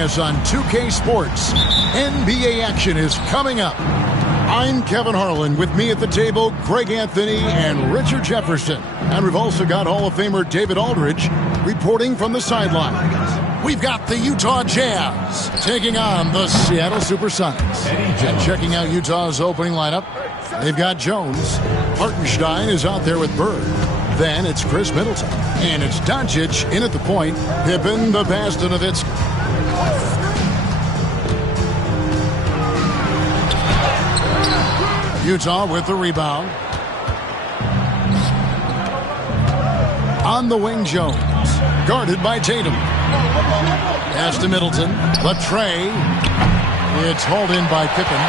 joining us on 2K Sports. NBA action is coming up. I'm Kevin Harlan. With me at the table, Greg Anthony and Richard Jefferson. And we've also got Hall of Famer David Aldridge reporting from the sidelines. We've got the Utah Jazz taking on the Seattle Supersonics. And checking out Utah's opening lineup, they've got Jones. Hartenstein is out there with Bird. Then it's Chris Middleton. And it's Doncic in at the point. Pippen, the pass to Nowitzki. Utah with the rebound. On the wing, Jones. Guarded by Tatum. Pass to Middleton. Latrey. It's hauled in by Pippen.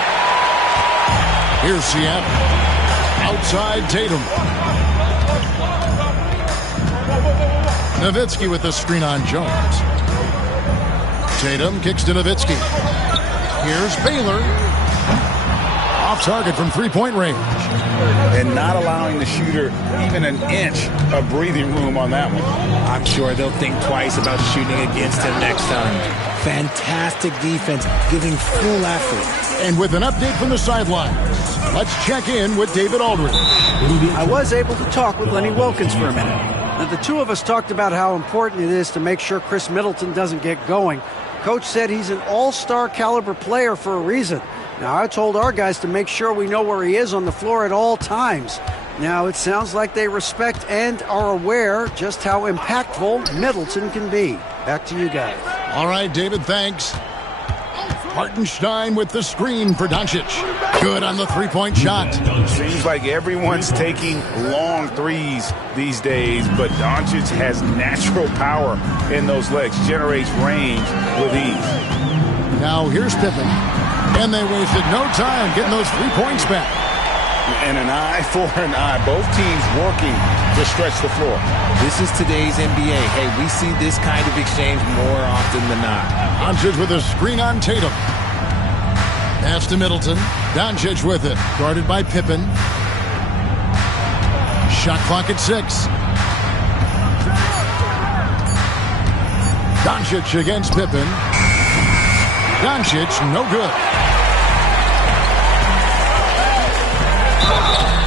Here's Seattle. Outside Tatum. Nowitzki with the screen on Jones. Tatum kicks to Nowitzki. Here's Baylor. Off target from three-point range. And not allowing the shooter even an inch of breathing room on that one. I'm sure they'll think twice about shooting against him next time. Fantastic defense, giving full effort. And with an update from the sidelines, let's check in with David Aldridge. I was able to talk with Lenny Wilkins for a minute. Now, the two of us talked about how important it is to make sure Chris Middleton doesn't get going. Coach said he's an all-star caliber player for a reason. Now, I told our guys to make sure we know where he is on the floor at all times. Now, it sounds like they respect and are aware just how impactful Middleton can be. Back to you guys. All right, David, thanks. Hartenstein with the screen for Doncic. Good on the three-point shot. Seems like everyone's taking long threes these days, but Doncic has natural power in those legs, generates range with ease. Now here's Pippen, and they wasted no time getting those 3 points back. And an eye for an eye. Both teams working to stretch the floor. This is today's NBA. Hey, we see this kind of exchange more often than not. Doncic with a screen on Tatum. Pass to Middleton. Doncic with it. Guarded by Pippen. Shot clock at 6. Doncic against Pippen. Doncic, no good.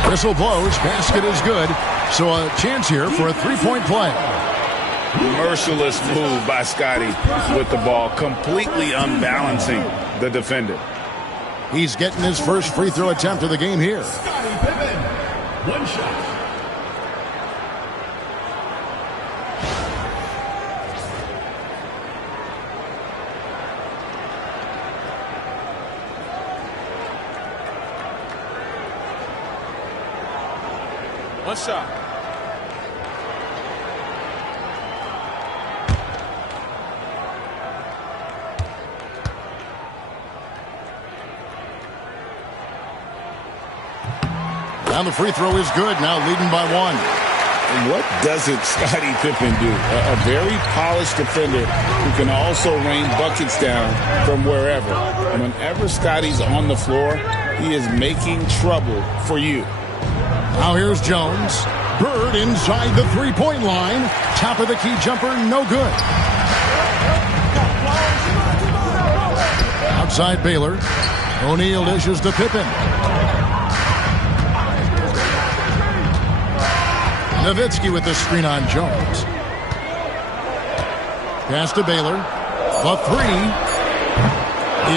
Whistle blows. Basket is good. So a chance here for a three-point play. Merciless move by Scotty with the ball, completely unbalancing the defender. He's getting his first free throw attempt of the game here. One shot. One shot. Now the free throw is good. Now leading by 1. And what doesn't Scottie Pippen do? A very polished defender who can also rain buckets down from wherever. And whenever Scottie's on the floor, he is making trouble for you. Now here's Jones. Bird inside the three-point line. Top of the key jumper, no good. Outside Baylor. O'Neal dishes to Pippen. Nowitzki with the screen on Jones. Pass to Baylor. The three.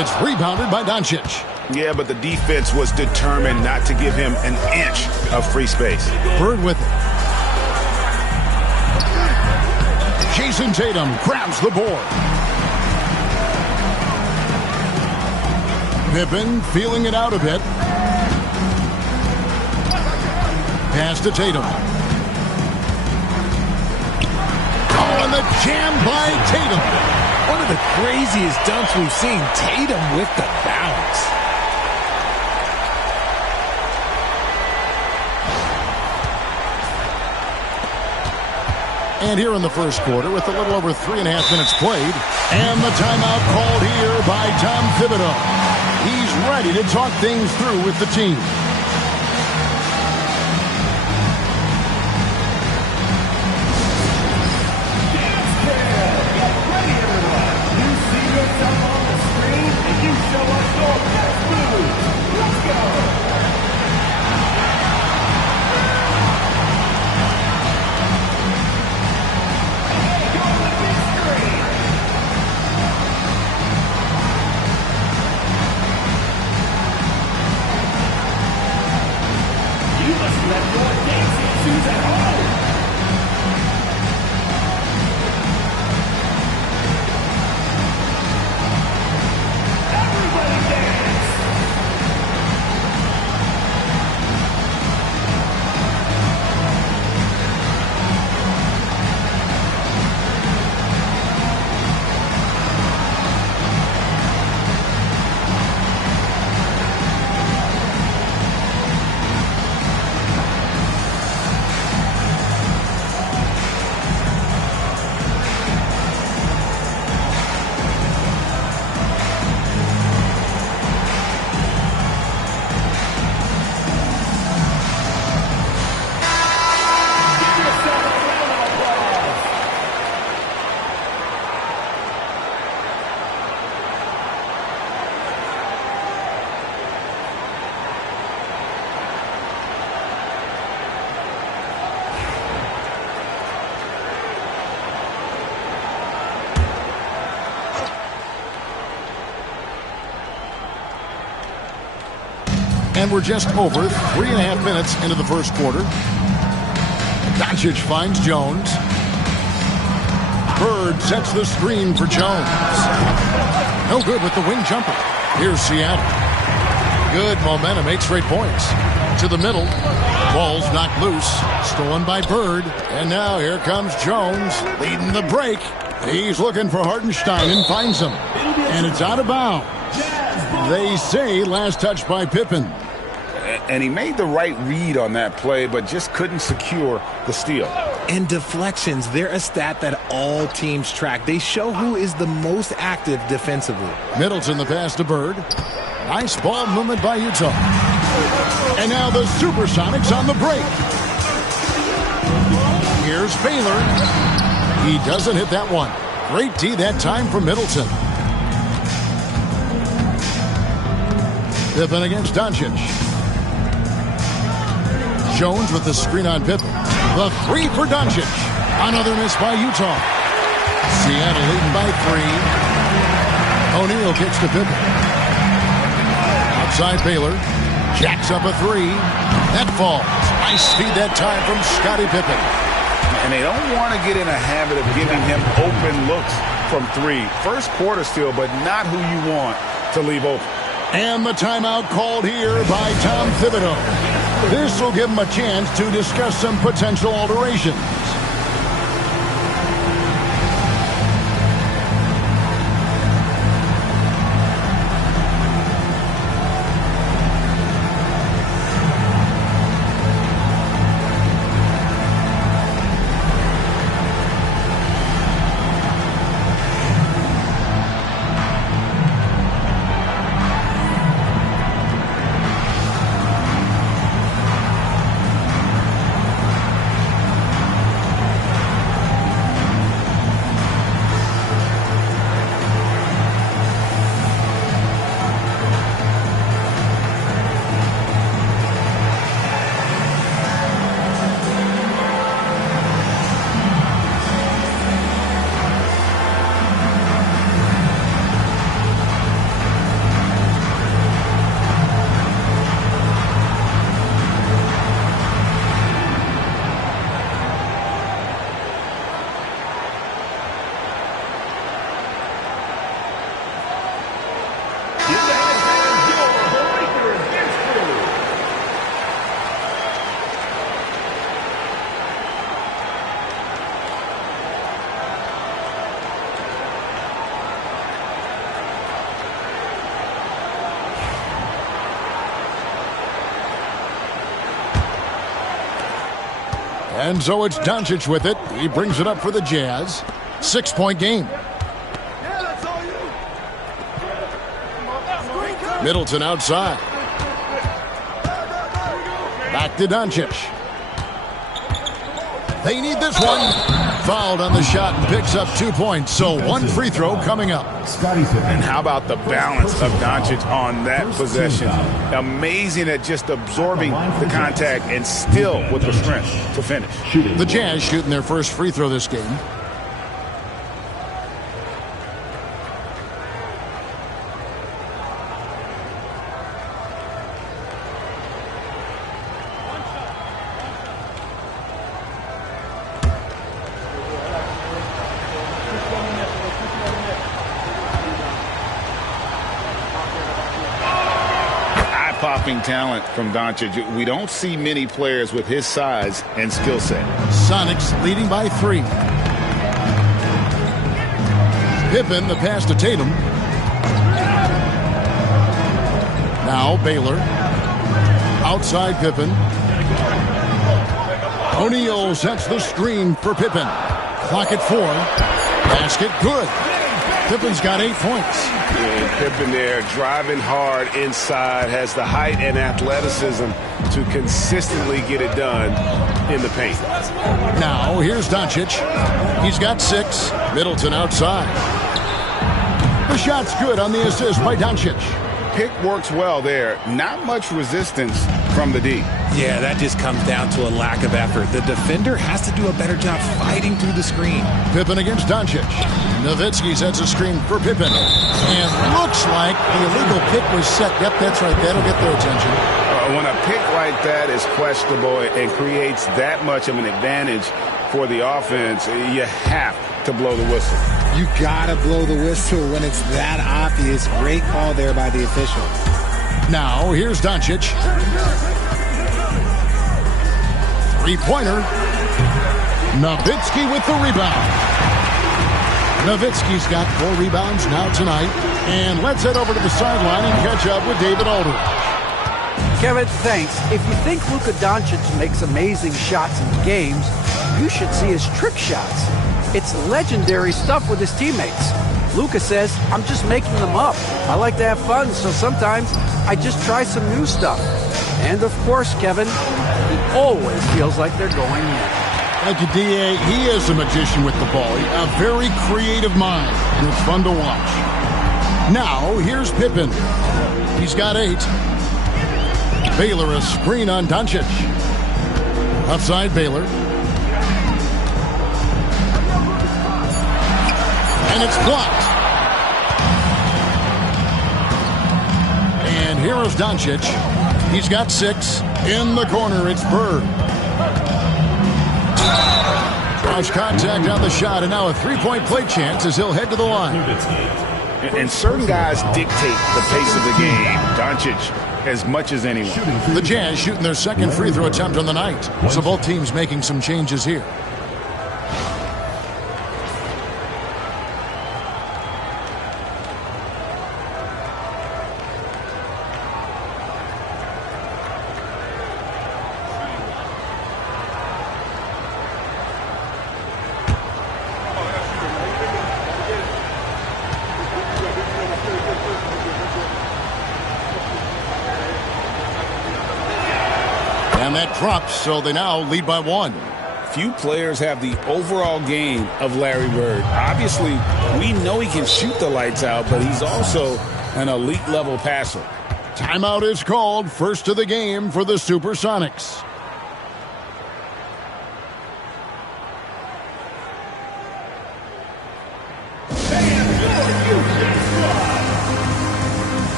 It's rebounded by Doncic. Yeah, but the defense was determined not to give him an inch of free space. Bird with it. Jason Tatum grabs the board. Pippen feeling it out a bit. Pass to Tatum. Oh, and the jam by Tatum. One of the craziest dunks we've seen. Tatum with the bounce. And here in the first quarter with a little over 3.5 minutes played. And the timeout called here by Tom Thibodeau. He's ready to talk things through with the team. And we're just over 3.5 minutes into the first quarter. Doncic finds Jones. Bird sets the screen for Jones. No good with the wing jumper. Here's Seattle. Good momentum, 8 straight points. To the middle. Ball's knocked loose. Stolen by Bird. And now here comes Jones leading the break. He's looking for Hartenstein and finds him. And it's out of bounds. They say last touch by Pippen. And he made the right read on that play, but just couldn't secure the steal. And deflections, they're a stat that all teams track. They show who is the most active defensively. Middleton the pass to Bird. Nice ball movement by Utah. And now the Supersonics on the break. Here's Baylor. He doesn't hit that one. Great D that time from Middleton. Pippen against Doncic. Jones with the screen on Pippen. The 3 for Doncic. Another miss by Utah. Seattle leading by 3. O'Neal kicks to Pippen. Outside Baylor. Jacks up a 3. That falls. Nice speed that time from Scottie Pippen. And they don't want to get in a habit of giving him open looks from 3. First quarter still, but not who you want to leave open. And the timeout called here by Tom Thibodeau. This will give him a chance to discuss some potential alterations. And so it's Doncic with it. He brings it up for the Jazz. 6-point game. Middleton outside. Back to Doncic. They need this one. Fouled on the shot and picks up 2 points. So 1 free throw coming up. And how about the balance of Doncic on that possession? Amazing at just absorbing the contact and still with the strength to finish. The Jazz shooting their first free throw this game. Talent from Doncic. We don't see many players with his size and skill set. Sonics leading by 3. Pippen the pass to Tatum. Now Baylor. Outside Pippen. O'Neal sets the screen for Pippen. Clock at 4. Basket good. Pippen's got 8 points. Yeah, Pippen there driving hard inside, has the height and athleticism to consistently get it done in the paint. Now here's Doncic. He's got 6. Middleton outside. The shot's good on the assist by Doncic. Pick works well there. Not much resistance from the D. Yeah, that just comes down to a lack of effort. The defender has to do a better job fighting through the screen. Pippen against Doncic. Nowitzki sets a screen for Pippen. And looks like the illegal pick was set. Yep, that's right. That'll get their attention. When a pick like that is questionable and creates that much of an advantage for the offense, you have to blow the whistle. You gotta blow the whistle when it's that obvious. Great call there by the official. Now, here's Doncic. Three-pointer. Nowitzki with the rebound. Nowitzki's got 4 rebounds now tonight. And let's head over to the sideline and catch up with David Aldridge. Kevin, thanks. If you think Luka Doncic makes amazing shots in games, you should see his trick shots. It's legendary stuff with his teammates. Luka says, I'm just making them up. I like to have fun, so sometimes I just try some new stuff. And of course, Kevin, he always feels like they're going in. Thank you, D.A. He is a magician with the ball. A very creative mind, and it's fun to watch. Now, here's Pippen. He's got 8. Baylor a screen on Doncic. Outside Baylor. And it's blocked. And here is Doncic. He's got 6. In the corner, it's Bird. Draws contact on the shot, and now a 3-point play chance as he'll head to the line. And certain guys dictate the pace of the game. Doncic, as much as anyone. The Jazz shooting their second free throw attempt on the night. So both teams making some changes here. And that drops, so they now lead by 1. Few players have the overall game of Larry Bird. Obviously, we know he can shoot the lights out, but he's also an elite level passer. Timeout is called. First of the game for the Supersonics.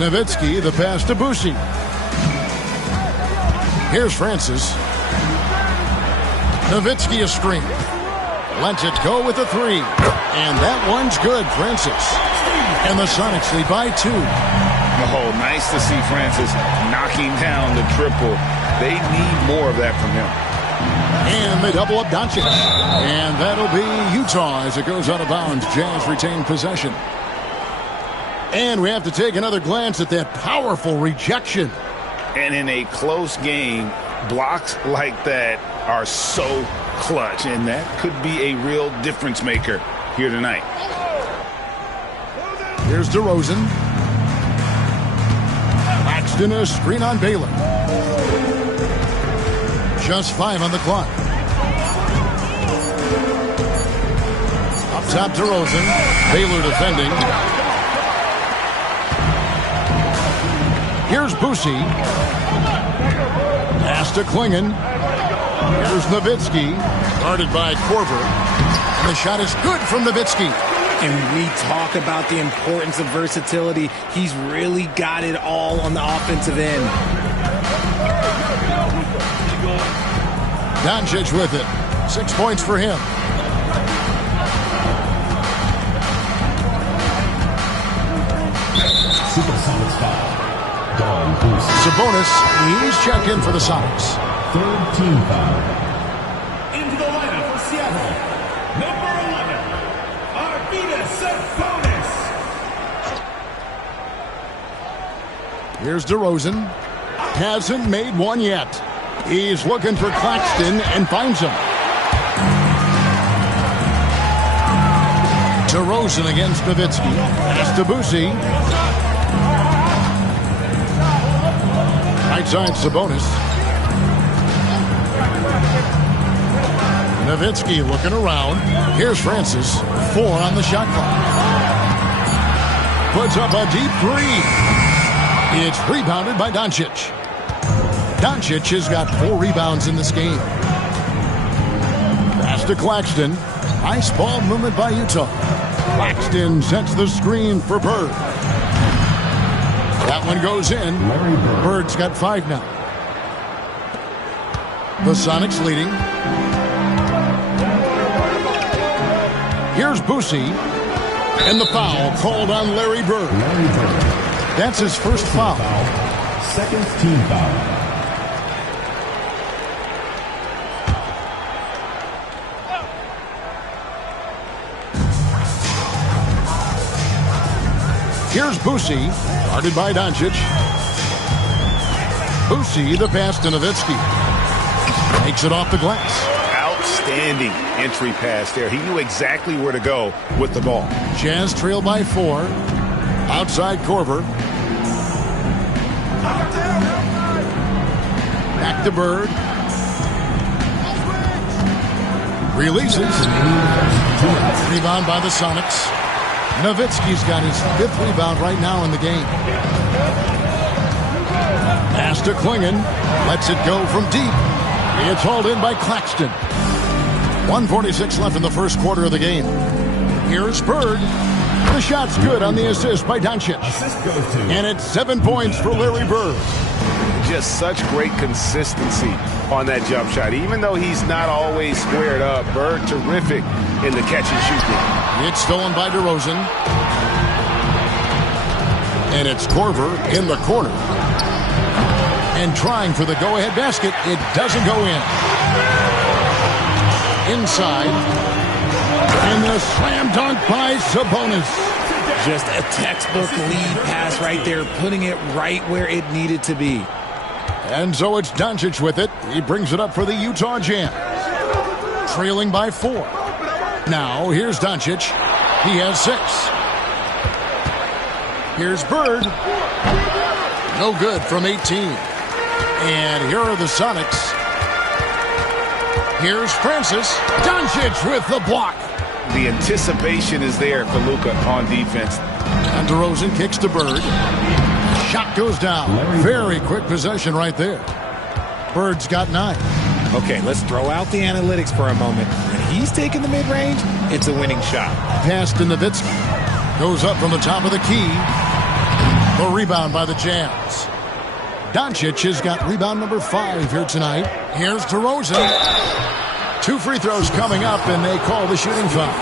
Nowitzki, the pass to Boucher. Here's Francis. Nowitzki a screen. Lets it go with a 3. And that one's good, Francis. And the Sonics lead by 2. Oh, nice to see Francis knocking down the triple. They need more of that from him. And they double up Doncic. And that'll be Utah as it goes out of bounds. Jazz retain possession. And we have to take another glance at that powerful rejection. And in a close game, blocks like that are so clutch. And that could be a real difference maker here tonight. Here's DeRozan. Laxton a screen on Baylor. Just 5 on the clock. top to Rosen. Baylor defending. Here's Boosie. Pass to Klingon. Here's Nowitzki. Guarded by Korver. And the shot is good from Nowitzki. And we talk about the importance of versatility. He's really got it all on the offensive end. Doncic with it. 6 points for him. Supersonics foul. Dawn Boosie. Sabonis, he's checked in for the Sonics. Third team foul. Into the lineup for Seattle. Number 11, Arvidas Sabonis. Here's DeRozan. Hasn't made one yet. He's looking for Claxton and finds him. DeRozan against Nowitzki. Pass to Boosie. Right side Sabonis. Nowitzki looking around. Here's Francis. 4 on the shot clock. Puts up a deep three. It's rebounded by Doncic. Doncic has got 4 rebounds in this game. Pass to Claxton. Nice ball movement by Utah. Claxton sets the screen for Bird. That one goes in. Bird's got 5 now. The Sonics leading. Here's Boosie. And the foul called on Larry Bird. That's his first foul. Second team foul. Here's Boosie, guarded by Doncic. Boosie, the pass to Nowitzki. Makes it off the glass. Outstanding entry pass there. He knew exactly where to go with the ball. Jazz trail by 4. Outside Korver. Back to Bird. Releases. Rebound by the Sonics. Nowitzki's got his 5th rebound right now in the game. Pass to Klingon. Lets it go from deep. It's hauled in by Claxton. 1:46 left in the first quarter of the game. Here's Bird. The shot's good on the assist by Doncic. And it's 7 points for Larry Bird. Just such great consistency on that jump shot. Even though he's not always squared up, Bird terrific in the catch and shoot game. It's stolen by DeRozan. And it's Korver in the corner. And trying for the go-ahead basket. It doesn't go in. Inside. And the slam dunk by Sabonis. Just a textbook lead pass right there, putting it right where it needed to be. And so it's Doncic with it. He brings it up for the Utah Jazz. Trailing by 4. Now, here's Doncic. He has 6. Here's Bird. No good from 18. And here are the Sonics. Here's Francis. Doncic with the block. The anticipation is there for Luka on defense. And DeRozan kicks to Bird. Shot goes down. Very quick possession right there. Bird's got 9. Okay, let's throw out the analytics for a moment. When he's taking the mid-range, it's a winning shot. Pass to Nowitzki. Goes up from the top of the key. The rebound by the Jazz. Doncic has got rebound number 5 here tonight. Here's DeRozan. 2 free throws coming up, and they call the shooting foul.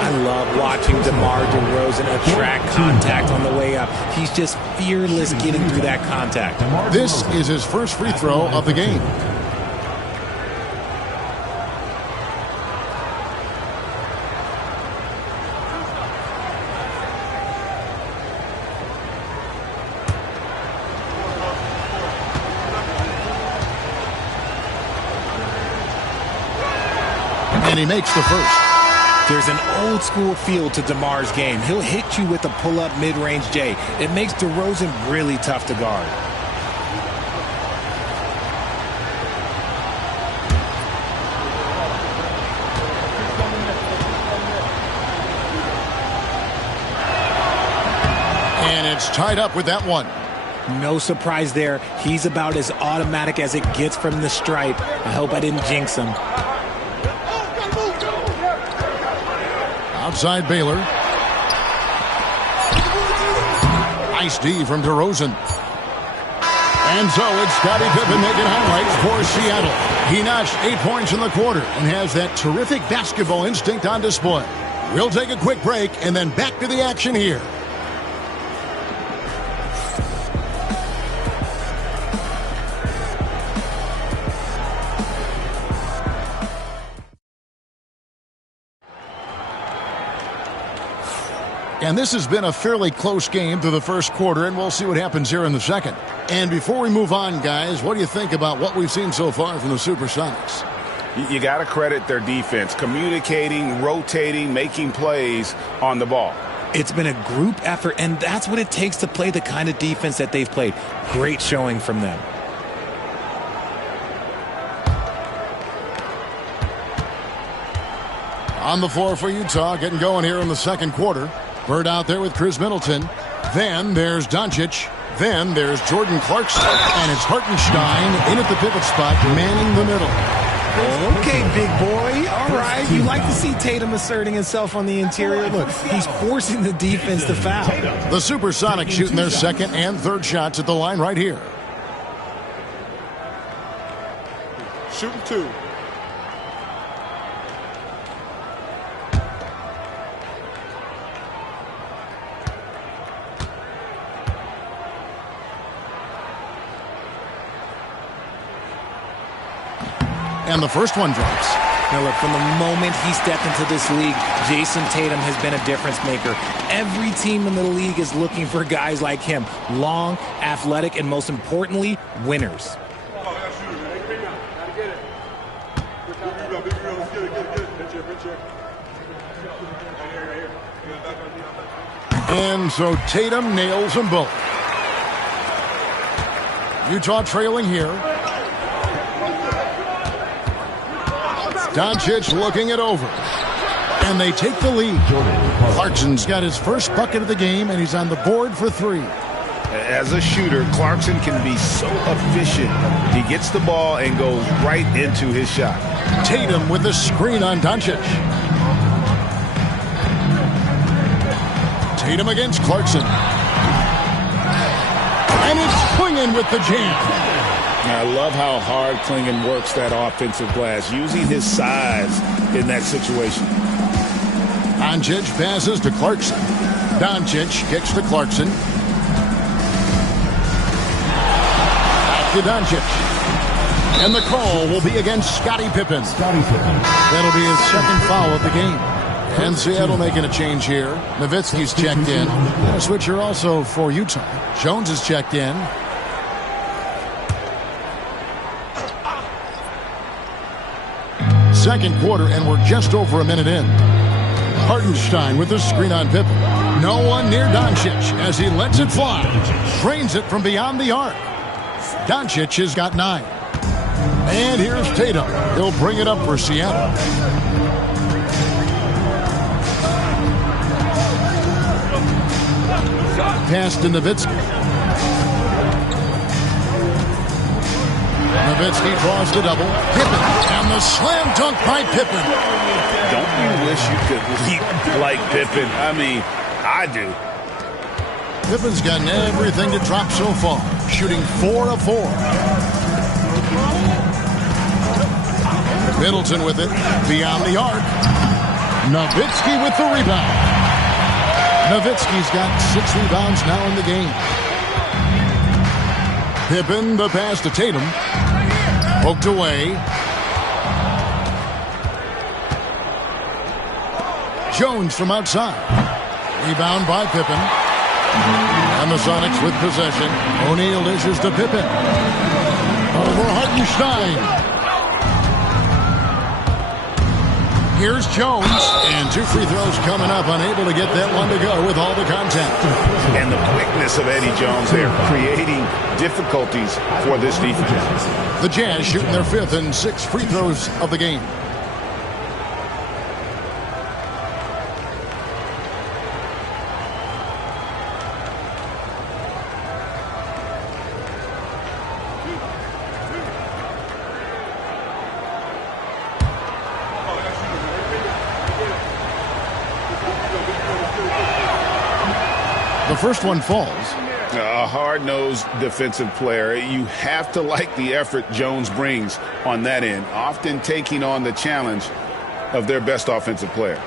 I love watching DeMar DeRozan attract contact on the way up. He's just fearless getting through that contact. This is his first free throw of the game. And he makes the first. There's an old school feel to DeMar's game. He'll hit you with a pull-up mid-range J. It makes DeRozan really tough to guard. It's tied up with that one. No surprise there. He's about as automatic as it gets from the stripe. I hope I didn't jinx him. Outside Baylor. Nice D from DeRozan. And so it's Scottie Pippen making highlights for Seattle. He notched 8 points in the quarter and has that terrific basketball instinct on display. We'll take a quick break and then back to the action here. And this has been a fairly close game through the first quarter, and we'll see what happens here in the second. And before we move on, guys, what do you think about what we've seen so far from the Supersonics? You got to credit their defense, communicating, rotating, making plays on the ball. It's been a group effort, and that's what it takes to play the kind of defense that they've played. Great showing from them. On the floor for Utah, getting going here in the second quarter. Bird out there with Chris Middleton. Then there's Doncic. Then there's Jordan Clarkson. And it's Hartenstein in at the pivot spot, manning the middle. Okay, big boy. All right. You like to see Tatum asserting himself on the interior. Look, he's forcing the defense to foul. The Supersonics shooting their second and third shots at the line right here. Shooting two. And the first one drops. Now look, from the moment he stepped into this league, Jason Tatum has been a difference maker. Every team in the league is looking for guys like him. Long, athletic, and most importantly, winners. And so Tatum nails them both. Utah trailing here. Doncic looking it over. And they take the lead. Clarkson's got his first bucket of the game, and he's on the board for three. As a shooter, Clarkson can be so efficient. He gets the ball and goes right into his shot. Tatum with the screen on Doncic. Tatum against Clarkson. And it's Klingon with the jam. I love how hard Klingon works that offensive glass, using his size in that situation. Doncic passes to Clarkson. Doncic kicks to Clarkson. Back to Doncic. And the call will be against Scottie Pippen. That'll be his second foul of the game. And Seattle making a change here. Nowitzki's checked in. And a switcher also for Utah. Jones is checked in. Second quarter, and we're just over a minute in. Hartenstein with the screen on Pippen. No one near Doncic as he lets it fly. Drains it from beyond the arc. Doncic has got 9. And here's Tatum. He'll bring it up for Seattle. Pass to Nowitzki. Nowitzki draws the double. Pippen. And the slam dunk by Pippen. Don't you wish you could leap like Pippen? I mean, I do. Pippen's gotten everything to drop so far. Shooting 4 of 4. Middleton with it. Beyond the arc. Nowitzki with the rebound. Nowitzki's got 6 rebounds now in the game. Pippen, the pass to Tatum. Poked away. Jones from outside. Rebound by Pippen. And the Sonics with possession. O'Neal dishes to Pippen. Over Hartenstein. Here's Jones. And 2 free throws coming up. Unable to get that one to go with all the contact. And the quickness of Eddie Jones there, creating difficulties for this defense. The Jazz shooting their 5th and 6th free throws of the game. The first one falls. A hard-nosed defensive player. You have to like the effort Jones brings on that end, often taking on the challenge of their best offensive player.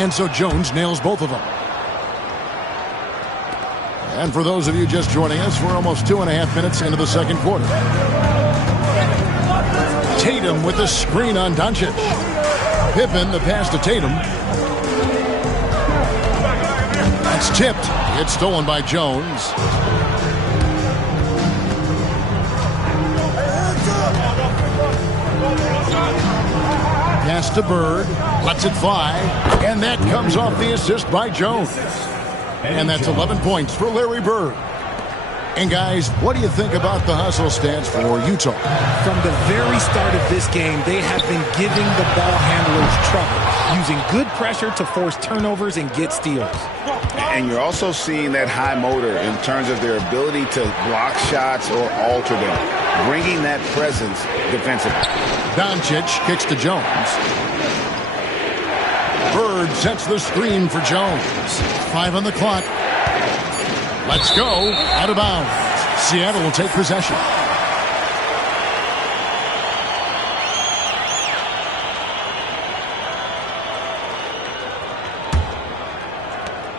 And so Jones nails both of them. And for those of you just joining us, we're almost 2.5 minutes into the second quarter. Tatum with the screen on Doncic. Pippen, the pass to Tatum. That's tipped. It's stolen by Jones. Pass to Bird. Lets it fly. And that comes off the assist by Jones. And that's 11 points for Larry Bird. And guys, what do you think about the hustle stats for Utah? From the very start of this game, they have been giving the ball handlers trouble, using good pressure to force turnovers and get steals. And you're also seeing that high motor in terms of their ability to block shots or alter them, bringing that presence defensively. Doncic kicks to Jones. Bird sets the screen for Jones. 5 on the clock. Let's go. Out of bounds. Seattle will take possession.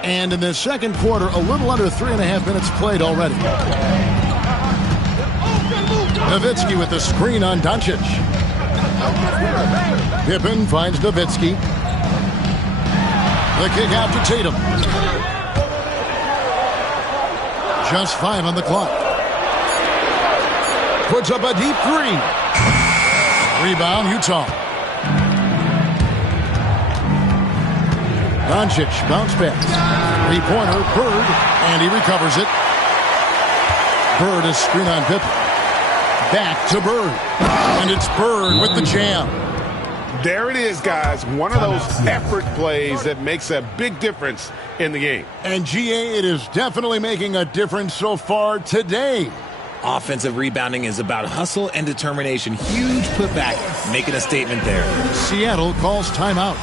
And in the second quarter, a little under 3.5 minutes played already. Nowitzki with the screen on Doncic. Pippen finds Nowitzki. The kick out to Tatum. Just 5 on the clock. Puts up a deep three. Rebound, Utah. Doncic, bounce pass. Three-pointer, Bird, and he recovers it. Bird is screen on Pippen. Back to Bird. And it's Bird with the jam. There it is, guys. One of those effort plays that makes a big difference in the game. And GA, it is definitely making a difference so far today. Offensive rebounding is about hustle and determination. Huge putback, making a statement there. Seattle calls timeout.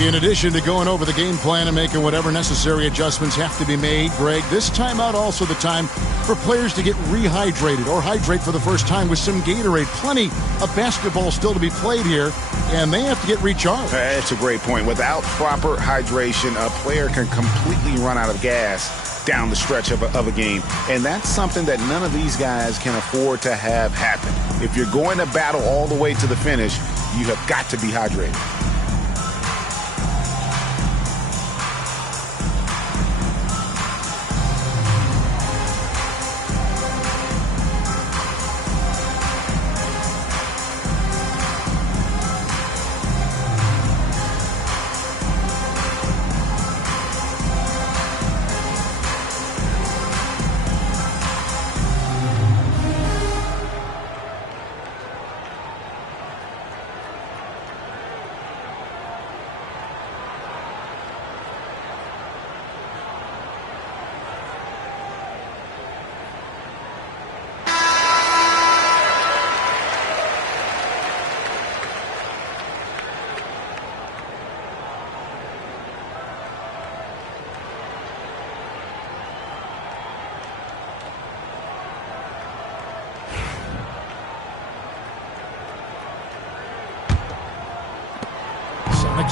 In addition to going over the game plan and making whatever necessary adjustments have to be made, Greg, this timeout also the time for players to get rehydrated or hydrate for the first time with some Gatorade. Plenty of basketball still to be played here, and they have to get recharged. That's a great point. Without proper hydration, a player can completely run out of gas down the stretch of a game. And that's something that none of these guys can afford to have happen. If you're going to battle all the way to the finish, you have got to be hydrated.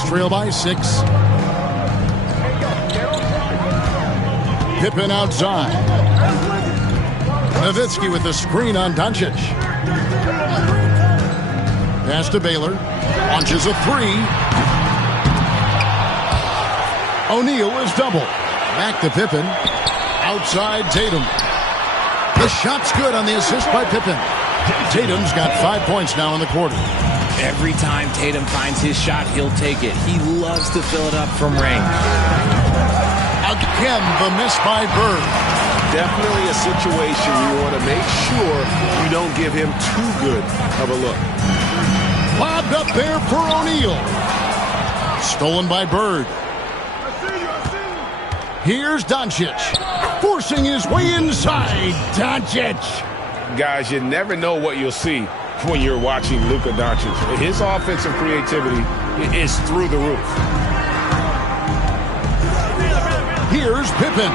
Trail by 6. Pippen outside. Nowitzki with the screen on Doncic. Pass to Baylor. Launches a 3. O'Neal is double. Back to Pippen. Outside Tatum. The shot's good on the assist by Pippen. Tatum's got 5 points now in the quarter. Every time Tatum finds his shot, he'll take it. He loves to fill it up from range. Again, the miss by Bird. Definitely a situation you want to make sure you don't give him too good of a look. Lobbed up there for O'Neal. Stolen by Bird. Here's Doncic, forcing his way inside. Doncic. Guys, you never know what you'll see when you're watching Luka Doncic. His offensive creativity is through the roof. Here's Pippen.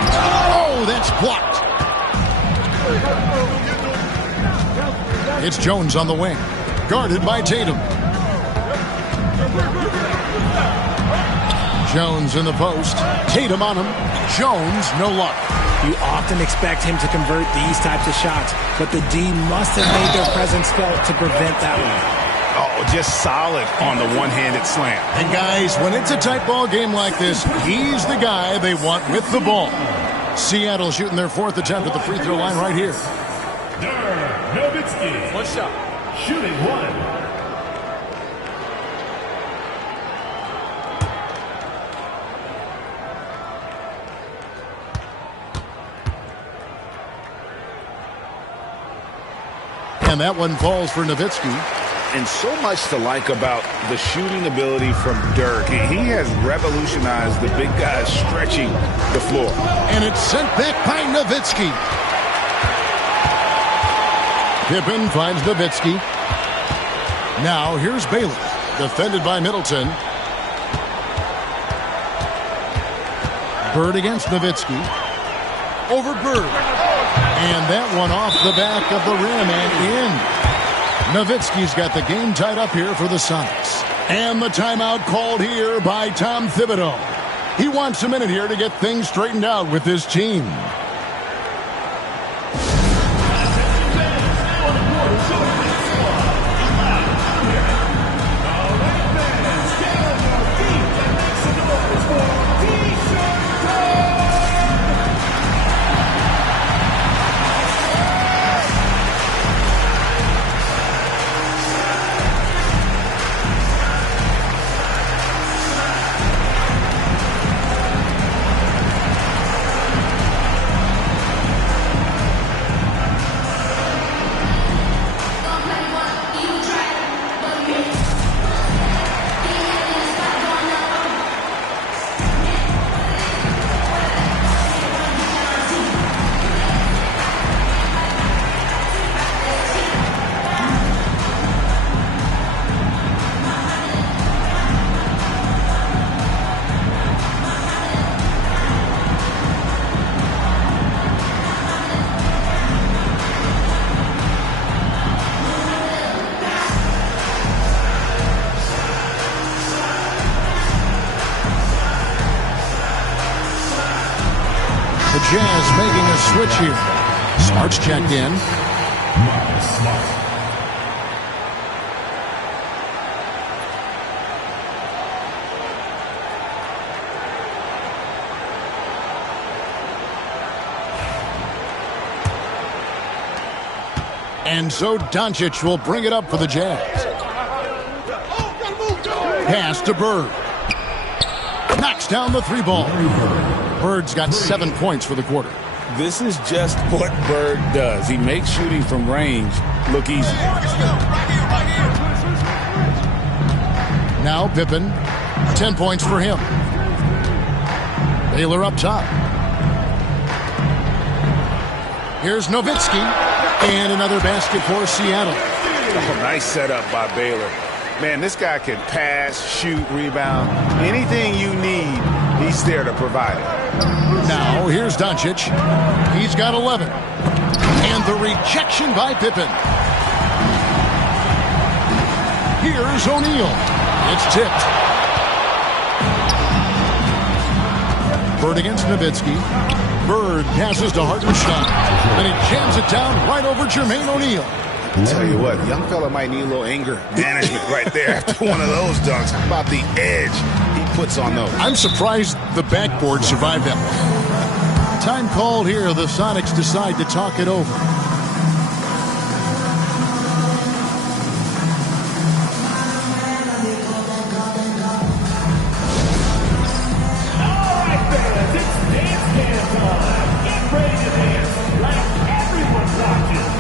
Oh, that's blocked. It's Jones on the wing, guarded by Tatum. Jones in the post. Tatum on him. Jones, no luck. You often expect him to convert these types of shots, but the D must have made their presence felt to prevent that one. Oh, just solid on the one-handed slam. And guys, when it's a tight ball game like this, he's the guy they want with the ball. Seattle shooting their 4th attempt at the free throw line right here. Nowitzki. One shot. Shooting one. And that one falls for Nowitzki. And so much to like about the shooting ability from Dirk. He has revolutionized the big guys stretching the floor. And it's sent back by Nowitzki. Pippen finds Nowitzki. Now here's Bailey, defended by Middleton. Bird against Nowitzki. Over Bird. And that one off the back of the rim and in. Nowitzki's got the game tied up here for the Sonics. And the timeout called here by Tom Thibodeau. He wants a minute here to get things straightened out with his team. Jazz making a switch here. Smart's checked in. And so Doncic will bring it up for the Jazz. Pass to Bird. Knocks down the 3-ball. Bird's got 7 points for the quarter. This is just what Bird does. He makes shooting from range look easy. Now Pippen, 10 points for him. Baylor up top. Here's Nowitzki, and another basket for Seattle. Oh, nice setup by Baylor. Man, this guy can pass, shoot, rebound. Anything you need, he's there to provide it. Now, here's Doncic. He's got 11. And the rejection by Pippen. Here's O'Neal. It's tipped. Bird against Nowitzki. Bird passes to Hartenstein. And he jams it down right over Jermaine O'Neal. I'll tell you what, young fella might need a little anger management right there after one of those dunks. How about the edge he puts on those? I'm surprised the backboard survived that one. Time called here. The Sonics decide to talk it over. All right, fans, it's dance time. Get ready to dance like everyone's watching.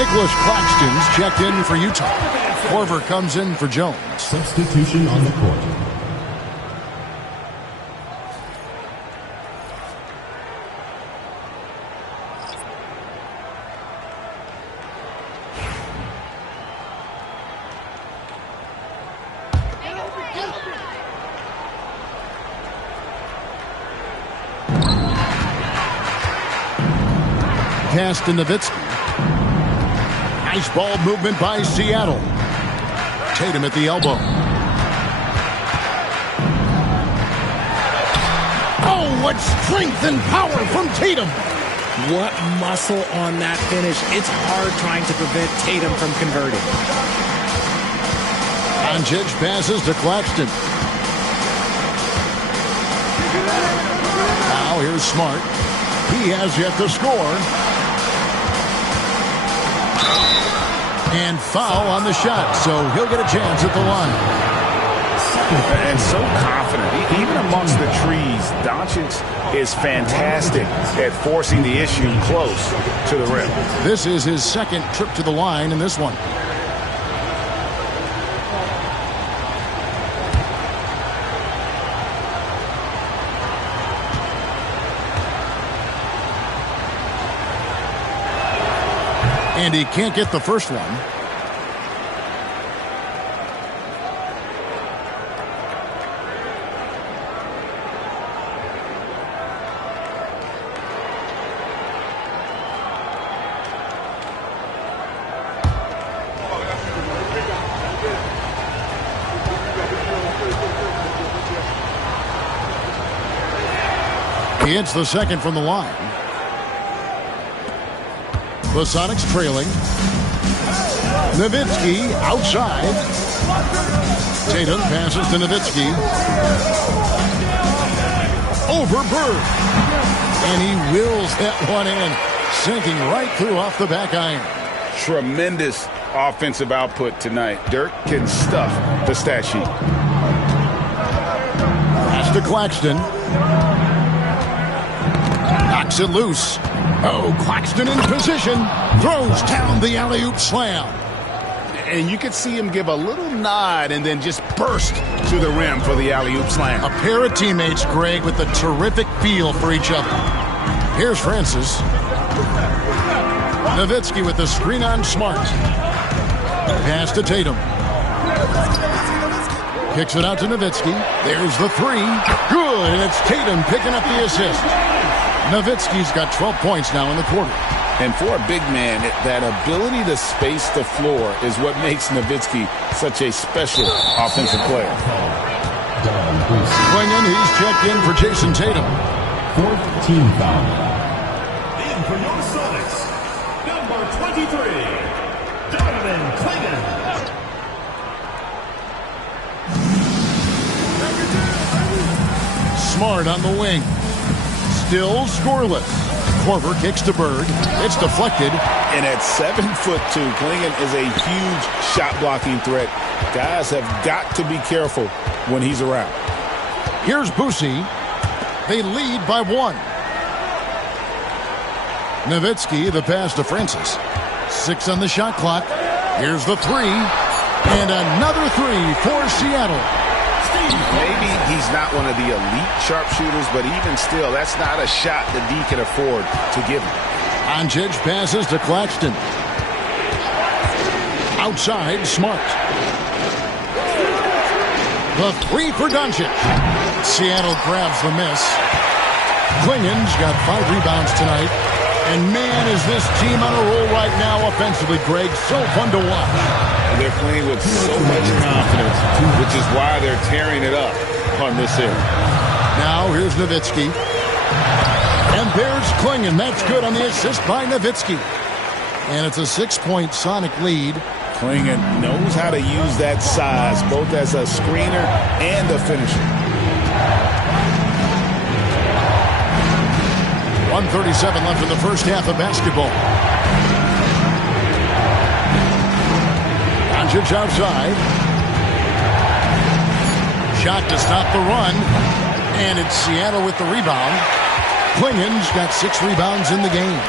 Nicholas Claxton's checked in for Utah. Korver comes in for Jones. Substitution on the court. Pass to Nowitzki. Nice ball movement by Seattle. Tatum at the elbow. Oh, what strength and power from Tatum. What muscle on that finish. It's hard trying to prevent Tatum from converting. Doncic passes to Claxton. Now here's Smart. He has yet to score. And foul on the shot, so he'll get a chance at the line. And so confident. Even amongst the trees, Doncic is fantastic at forcing the issue close to the rim. This is his second trip to the line in this one. And he can't get the first one. He hits the second from the line. The Sonics trailing. Nowitzki outside. Tatum passes to Nowitzki. Over Bird. And he wills that one in, sinking right through off the back iron. Tremendous offensive output tonight. Dirk can stuff the stat sheet. Pass to Claxton. Knocks it loose. Oh, Claxton in position. Throws down the alley-oop slam. And you could see him give a little nod and then just burst to the rim for the alley-oop slam. A pair of teammates, Greg, with a terrific feel for each other. Here's Francis. Nowitzki with the screen on Smart. Pass to Tatum. Kicks it out to Nowitzki. There's the three. Good, and it's Tatum picking up the assist. Nowitzki's got 12 points now in the quarter. And for a big man, that ability to space the floor is what makes Nowitzki such a special offensive player. Swinging, he's checked in for Jason Tatum. Fourth team foul. In for your Sonics, number 23, Donovan Clingan. Smart on the wing. Still scoreless. Korver kicks to Bird. It's deflected. And at 7'2", Clingan is a huge shot blocking threat. Guys have got to be careful when he's around. Here's Boosie. They lead by one. Nowitzki, the pass to Francis. 6 on the shot clock. Here's the three. And another three for Seattle. Maybe he's not one of the elite sharpshooters, but even still, that's not a shot that D can afford to give him. Doncic passes to Claxton. Outside, Smart. The three for Doncic. Seattle grabs the miss. Clingan's got 5 rebounds tonight. And man, is this team on a roll right now offensively, Greg. So fun to watch. And they're playing with so much confidence, which is why they're tearing it up on this end. Now here's Nowitzki. And there's Clingan. That's good on the assist by Nowitzki. And it's a 6-point Sonic lead. Clingan knows how to use that size, both as a screener and a finisher. 1:37 left in the first half of basketball. Doncic outside. Shot to stop the run. And it's Seattle with the rebound. Clingan's got 6 rebounds in the game.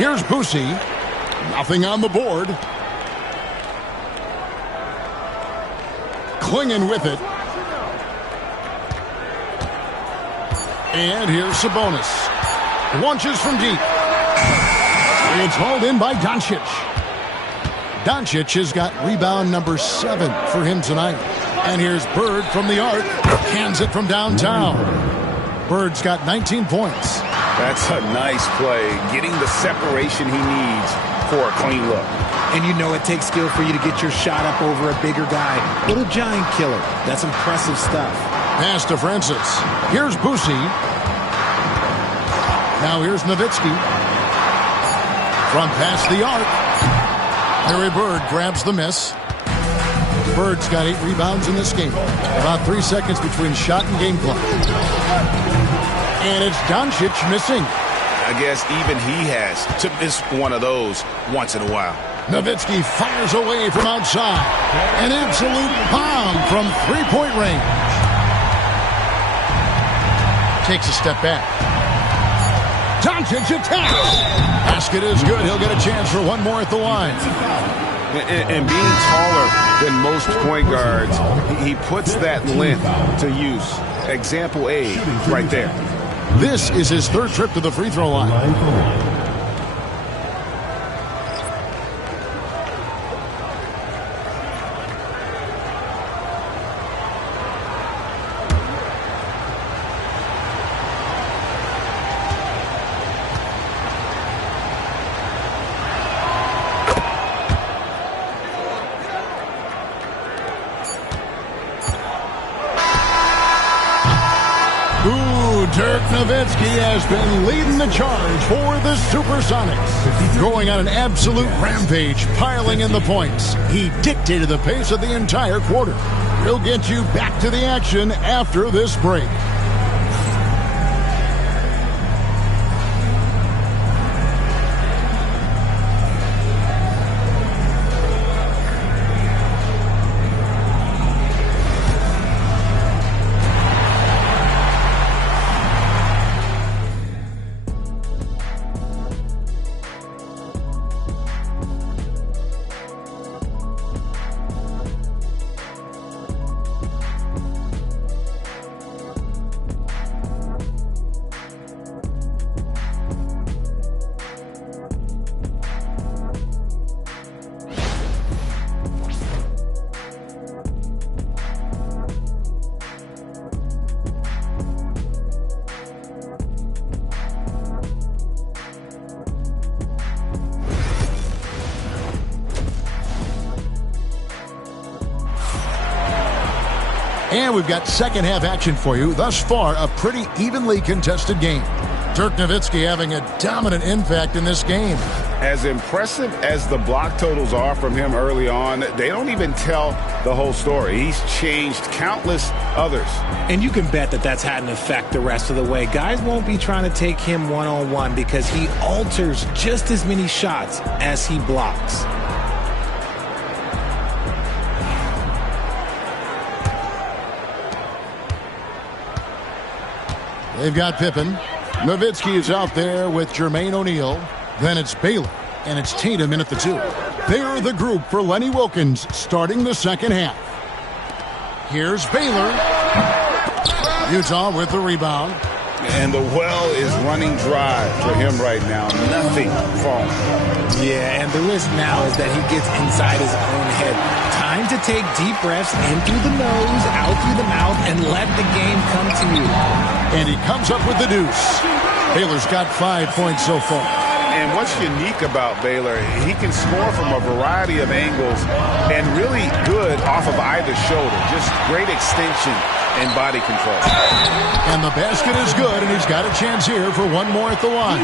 Here's Boosie. Nothing on the board. Clinging with it. And here's Sabonis. Launches from deep. It's hauled in by Doncic. Doncic has got rebound number 7 for him tonight. And here's Bird from the arc. Hands it from downtown. Bird's got 19 points. That's a nice play. Getting the separation he needs for a clean look. And you know it takes skill for you to get your shot up over a bigger guy. Little giant killer. That's impressive stuff. Pass to Francis. Here's Boosie. Now here's Nowitzki. From past the arc. Larry Bird grabs the miss. Bird's got 8 rebounds in this game. About 3 seconds between shot and game clock. And it's Doncic missing. I guess even he has to miss one of those once in a while. Nowitzki fires away from outside. An absolute bomb from three-point range. Takes a step back. Doncic attacks. Basket is good. He'll get a chance for one more at the line. And being taller than most point guards, he puts that length to use. Example A right there. This is his 3rd trip to the free throw line. Dirk Nowitzki has been leading the charge for the Supersonics. Going on an absolute rampage, piling in the points. He dictated the pace of the entire quarter. We'll get you back to the action after this break. And we've got second half action for you. Thus far, a pretty evenly contested game. Dirk Nowitzki having a dominant impact in this game. As impressive as the block totals are from him early on, they don't even tell the whole story. He's changed countless others. And you can bet that that's had an effect the rest of the way. Guys won't be trying to take him one-on-one because he alters just as many shots as he blocks. They've got Pippen. Nowitzki is out there with Jermaine O'Neal. Then it's Baylor, and it's Tatum in at the 2. They're the group for Lenny Wilkins starting the second half. Here's Baylor. Utah with the rebound. And the well is running dry for him right now. Nothing falling. Yeah, and the risk now is that he gets inside his own head. Time to take deep breaths in through the nose, out through the mouth, and let the game come to you. And he comes up with the deuce. Baylor's got 5 points so far. And what's unique about Baylor, he can score from a variety of angles and really good off of either shoulder. Just great extension and body control. And the basket is good, and he's got a chance here for one more at the line.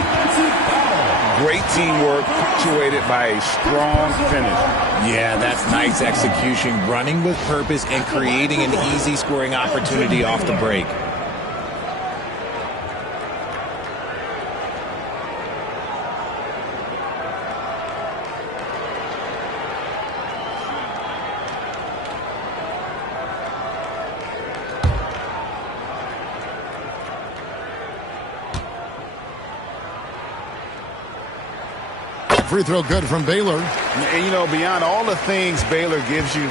Great teamwork punctuated by a strong finish. Yeah, that's nice execution, running with purpose and creating an easy scoring opportunity off the break. That free throw good from Baylor. And, you know, beyond all the things Baylor gives you,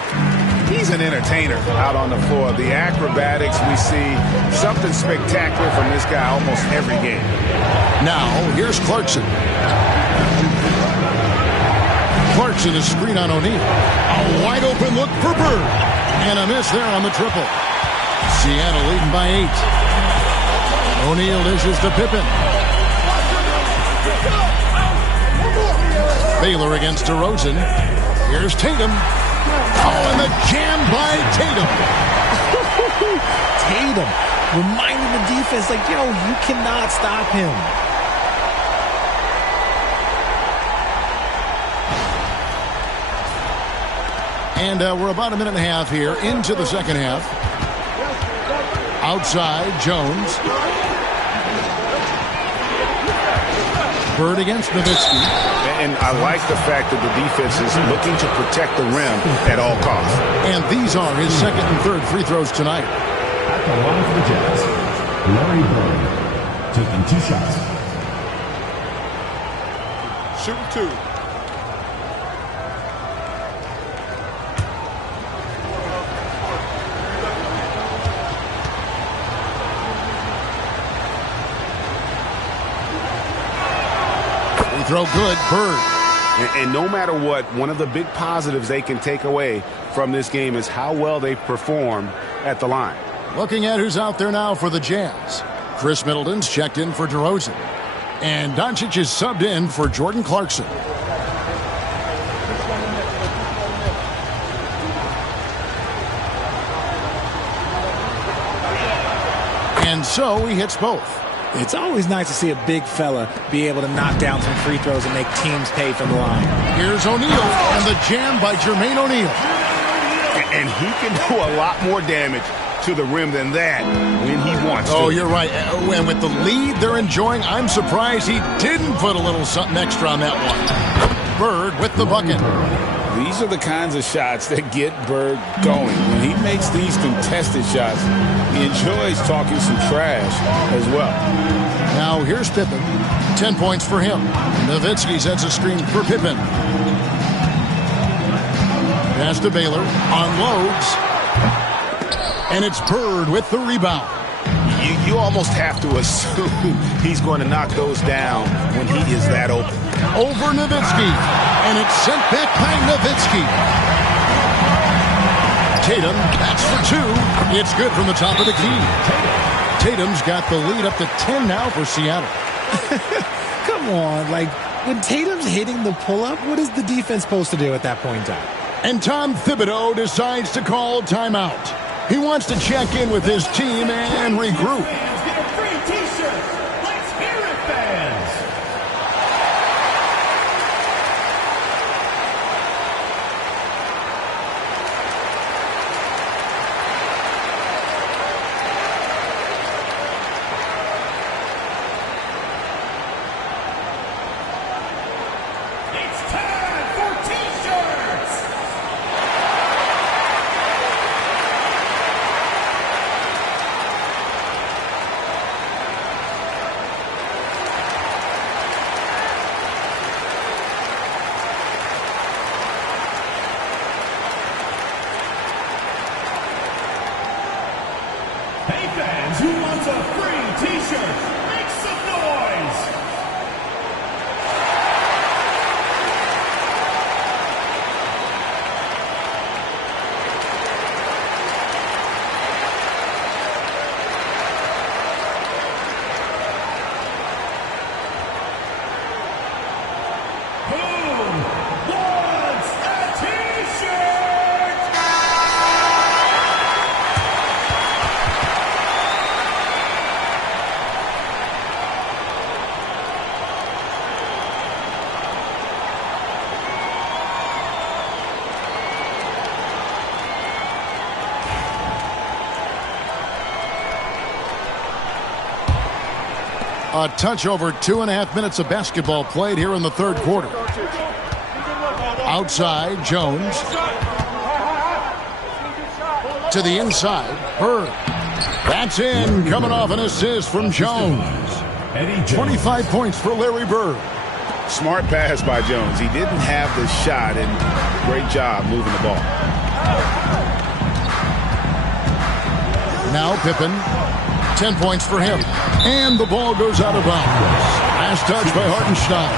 he's an entertainer out on the floor. The acrobatics we see, something spectacular from this guy almost every game. Now, here's Clarkson. Clarkson is screen on O'Neal. A wide open look for Bird. And a miss there on the triple. Seattle leading by 8. O'Neal dishes to Pippen. Baylor against DeRozan. Here's Tatum. Oh, and the jam by Tatum. Tatum reminding the defense, like, yo, you cannot stop him. And we're about a minute and a half here into the second half. Outside, Jones. Bird against Nowitzki. And I like the fact that the defense is looking to protect the rim at all costs. And these are his second and third free throws tonight. At the line for the Jazz, Larry Bird taking 2 shots. Shooting 2. Throw good, Bird. And no matter what, one of the big positives they can take away from this game is how well they perform at the line. Looking at who's out there now for the Jazz. Chris Middleton's checked in for DeRozan. And Doncic is subbed in for Jordan Clarkson. And so he hits both. It's always nice to see a big fella be able to knock down some free throws and make teams pay from the line. Here's O'Neal and the jam by Jermaine O'Neal. And he can do a lot more damage to the rim than that when he wants to. Oh, you're right. And with the lead they're enjoying, I'm surprised he didn't put a little something extra on that one. Bird with the bucket. These are the kinds of shots that get Bird going. When he makes these contested shots, he enjoys talking some trash as well. Now here's Pippen. 10 points for him. Nowitzki sets a screen for Pippen. Pass to Baylor. Unloads. And it's Bird with the rebound. You almost have to assume he's going to knock those down when he is that open. Over Nowitzki. And it's sent back by Nowitzki. Tatum, that's for 2. It's good from the top of the key. Tatum's got the lead up to 10 now for Seattle. Come on, like, when Tatum's hitting the pull-up, what is the defense supposed to do at that point in time? And Tom Thibodeau decides to call timeout. He wants to check in with his team and regroup. Fans get a free t-shirt. Let's hear it, fans. It's time for t-shirts. Hey fans, who wants a free t-shirt? Make some noise! Who wants a t-shirt? A touch over 2.5 minutes of basketball played here in the third quarter. Outside, Jones. To the inside, Bird. That's in, coming off an assist from Jones. 25 points for Larry Bird. Smart pass by Jones. He didn't have the shot, and great job moving the ball. Now Pippen. 10 points for him. And the ball goes out of bounds. Last touch by Hartenstein.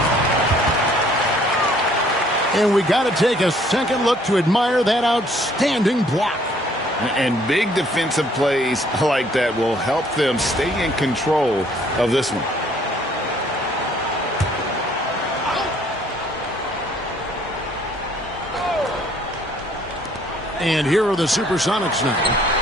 And we got to take a second look to admire that outstanding block. And big defensive plays like that will help them stay in control of this one. And here are the Supersonics now.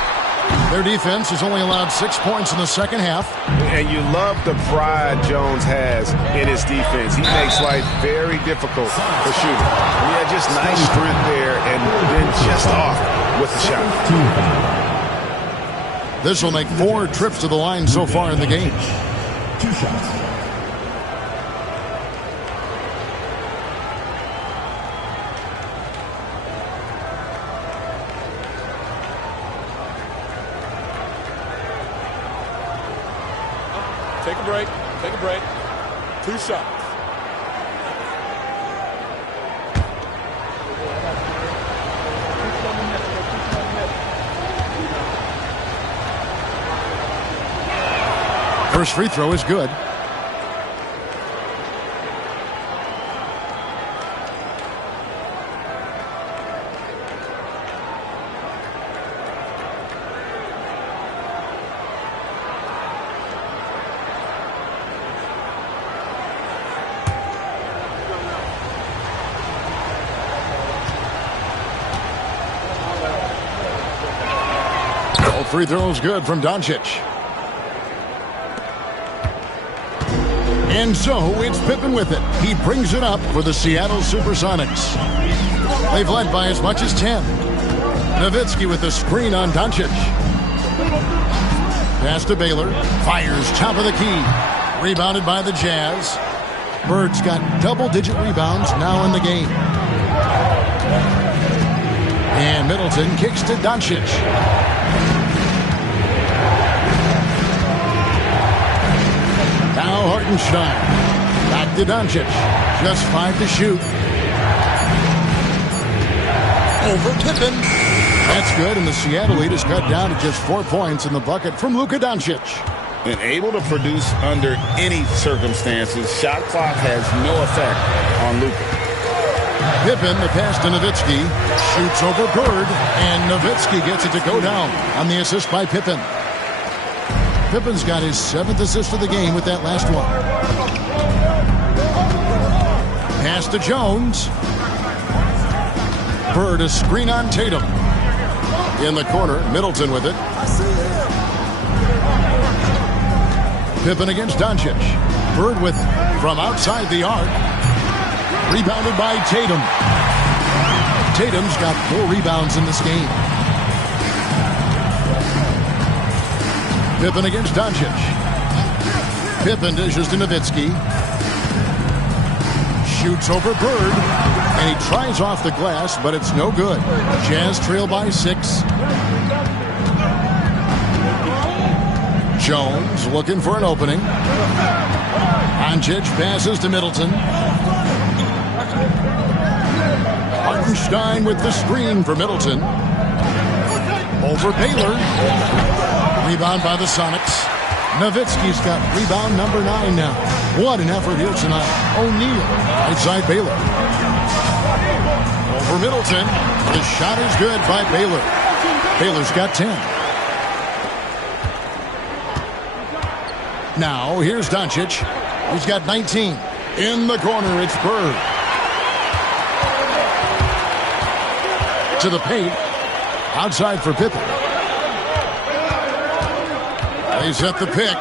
Their defense has only allowed 6 points in the second half. And you love the pride Jones has in his defense. He makes life very difficult for shooting. Yeah, just nice strength there and then just off with the shot. This will make 4 trips to the line so far in the game. 2 shots. Take a break. Take a break. 2 shots. First free throw is good. Free throw is good from Doncic. And so it's Pippen with it. He brings it up for the Seattle Supersonics. They've led by as much as 10. Nowitzki with the screen on Doncic. Pass to Baylor. Fires top of the key. Rebounded by the Jazz. Bird's got double-digit rebounds now in the game. And Middleton kicks to Doncic. Now Hartenstein. Back to Doncic. Just 5 to shoot. Over Pippen. That's good, and the Seattle lead is cut down to just 4 points in the bucket from Luka Doncic. And able to produce under any circumstances. Shot clock has no effect on Luka. Pippen, the pass to Nowitzki. Shoots over Bird, and Nowitzki gets it to go down on the assist by Pippen. Pippen's got his 7th assist of the game with that last one. Pass to Jones. Bird, a screen on Tatum. In the corner, Middleton with it. Pippen against Doncic. Bird with from outside the arc. Rebounded by Tatum. Tatum's got 4 rebounds in this game. Pippen against Doncic. Pippen dishes to Nowitzki. Shoots over Bird. And he tries off the glass, but it's no good. Jazz trail by 6. Jones looking for an opening. Doncic passes to Middleton. Hartenstein with the screen for Middleton. Over Baylor. Rebound by the Sonics. Nowitzki's got rebound number 9 now. What an effort here tonight. O'Neal outside Baylor. Over Middleton. The shot is good by Baylor. Baylor's got 10. Now here's Doncic. He's got 19. In the corner, it's Bird. To the paint. Outside for Pippen. They set the pick.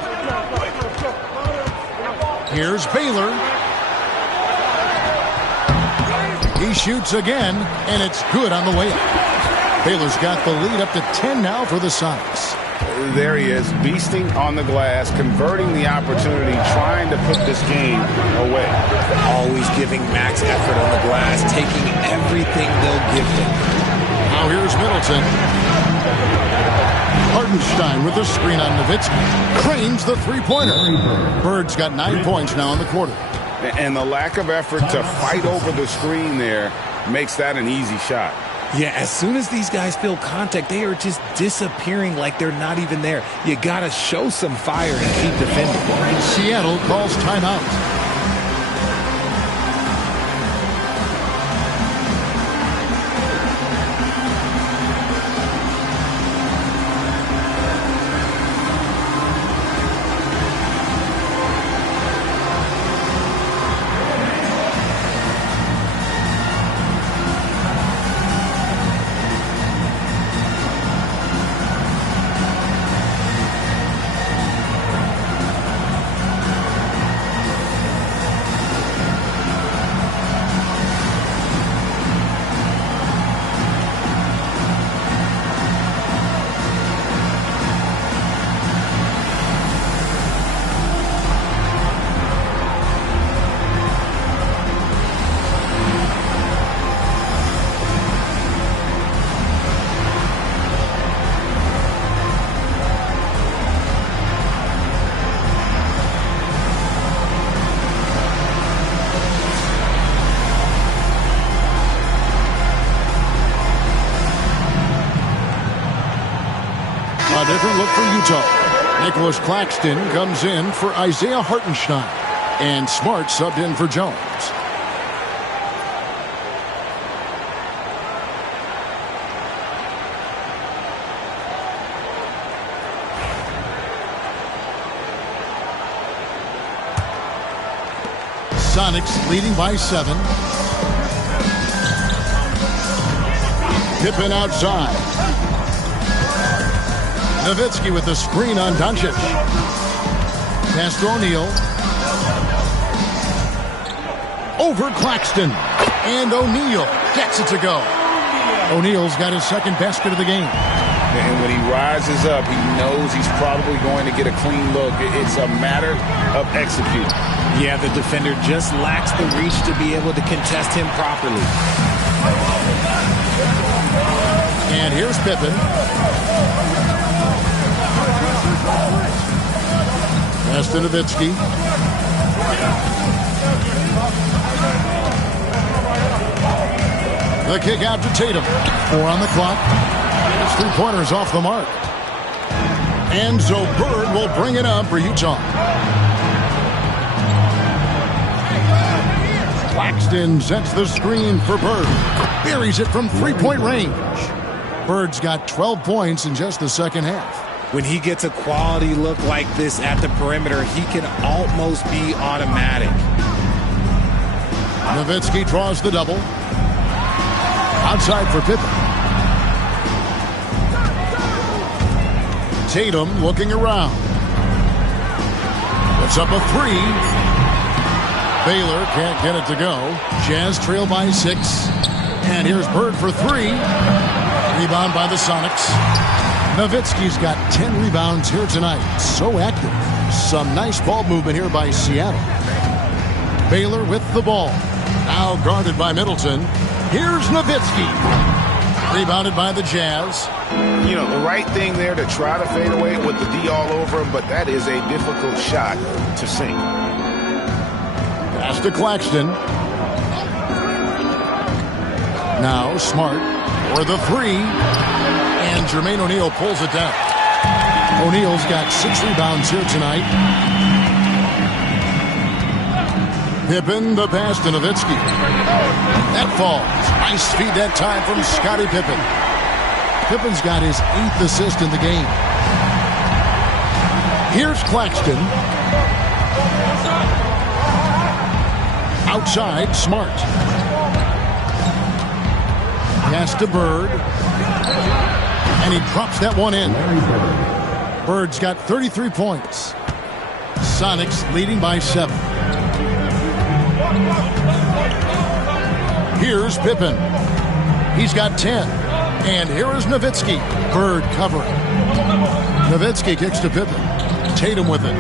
Here's Baylor. He shoots again, and it's good on the layup. Baylor's got the lead up to 10 now for the Sonics. There he is, beasting on the glass, converting the opportunity, trying to put this game away. Always giving max effort on the glass, taking everything they'll give him. Now here's Middleton. Hartenstein with the screen on Nowitzki. Cranes the three-pointer. Bird's got 9 points now in the quarter. And the lack of effort to fight over the screen there makes that an easy shot. Yeah, as soon as these guys feel contact, they are just disappearing like they're not even there. You got to show some fire and keep defending. Seattle calls timeout. A different look for Utah. Nicholas Claxton comes in for Isaiah Hartenstein. And Smart subbed in for Jones. Sonics leading by 7. Pippen outside. Nowitzki with the screen on Doncic. Pass to O'Neal. Over Claxton. And O'Neal gets it to go. O'Neal's got his second basket of the game. And when he rises up, he knows he's probably going to get a clean look. It's a matter of executing. Yeah, the defender just lacks the reach to be able to contest him properly. And here's Pippen. Pass to Nowitzki. The kick out to Tatum. 4 on the clock. His 3-pointers off the mark. And so Bird will bring it up for Utah. Claxton sets the screen for Bird. Buries it from 3-point range. Bird's got 12 points in just the second half. When he gets a quality look like this at the perimeter, he can almost be automatic. Nowitzki draws the double. Outside for Pippen. Tatum looking around. Puts up a 3. Baylor can't get it to go. Jazz trail by 6. And here's Bird for 3. Rebound by the Sonics. Nowitzki's got 10 rebounds here tonight. So active. Some nice ball movement here by Seattle. Baylor with the ball. Now guarded by Middleton. Here's Nowitzki. Rebounded by the Jazz. You know, the right thing there to try to fade away with the D all over him, but that is a difficult shot to sink. Pass to Claxton. Now Smart for the 3. And Jermaine O'Neal pulls it down. O'Neal's got 6 rebounds here tonight. Pippen, the pass to Nowitzki. That falls. Nice feed that time from Scottie Pippen. Pippen's got his 8th assist in the game. Here's Claxton. Outside, Smart. Pass to Bird. And he drops that one in. Bird's got 33 points. Sonics leading by 7. Here's Pippen. He's got 10. And here is Nowitzki. Bird covering. Nowitzki kicks to Pippen. Tatum with it.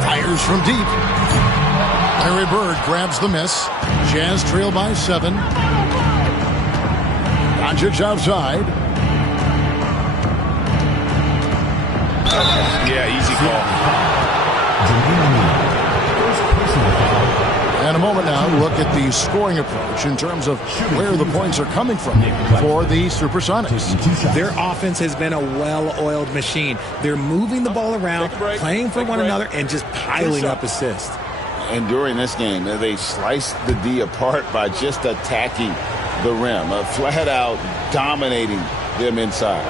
Fires from deep. Larry Bird grabs the miss. Jazz trail by 7. Doncic outside. Yeah, easy call. And a moment now, look at the scoring approach in terms of where the points are coming from for the Supersonics. Their offense has been a well-oiled machine. They're moving the ball around, playing for one another, and just piling up assists. And during this game, they sliced the D apart by just attacking the rim, flat out dominating them inside.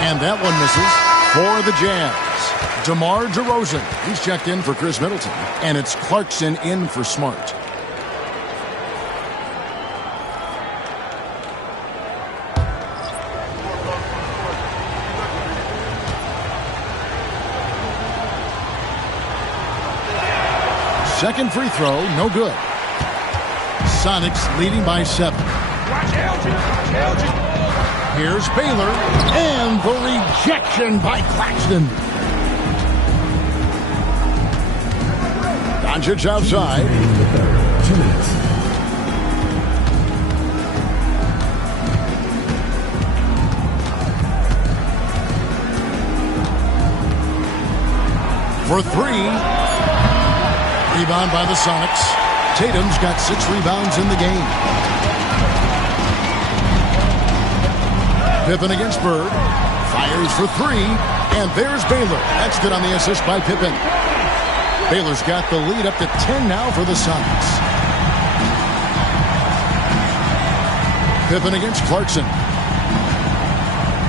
And that one misses for the Jazz. DeMar DeRozan, he's checked in for Chris Middleton, and it's Clarkson in for Smart. Second free throw, no good. Sonics leading by 7. Here's Baylor, and the rejection by Claxton. Doncic outside. 2 minutes. For 3. Rebound by the Sonics. Tatum's got 6 rebounds in the game. Pippen against Bird. Fires for 3. And there's Baylor. That's good on the assist by Pippen. Baylor's got the lead up to 10 now for the Sonics. Pippen against Clarkson.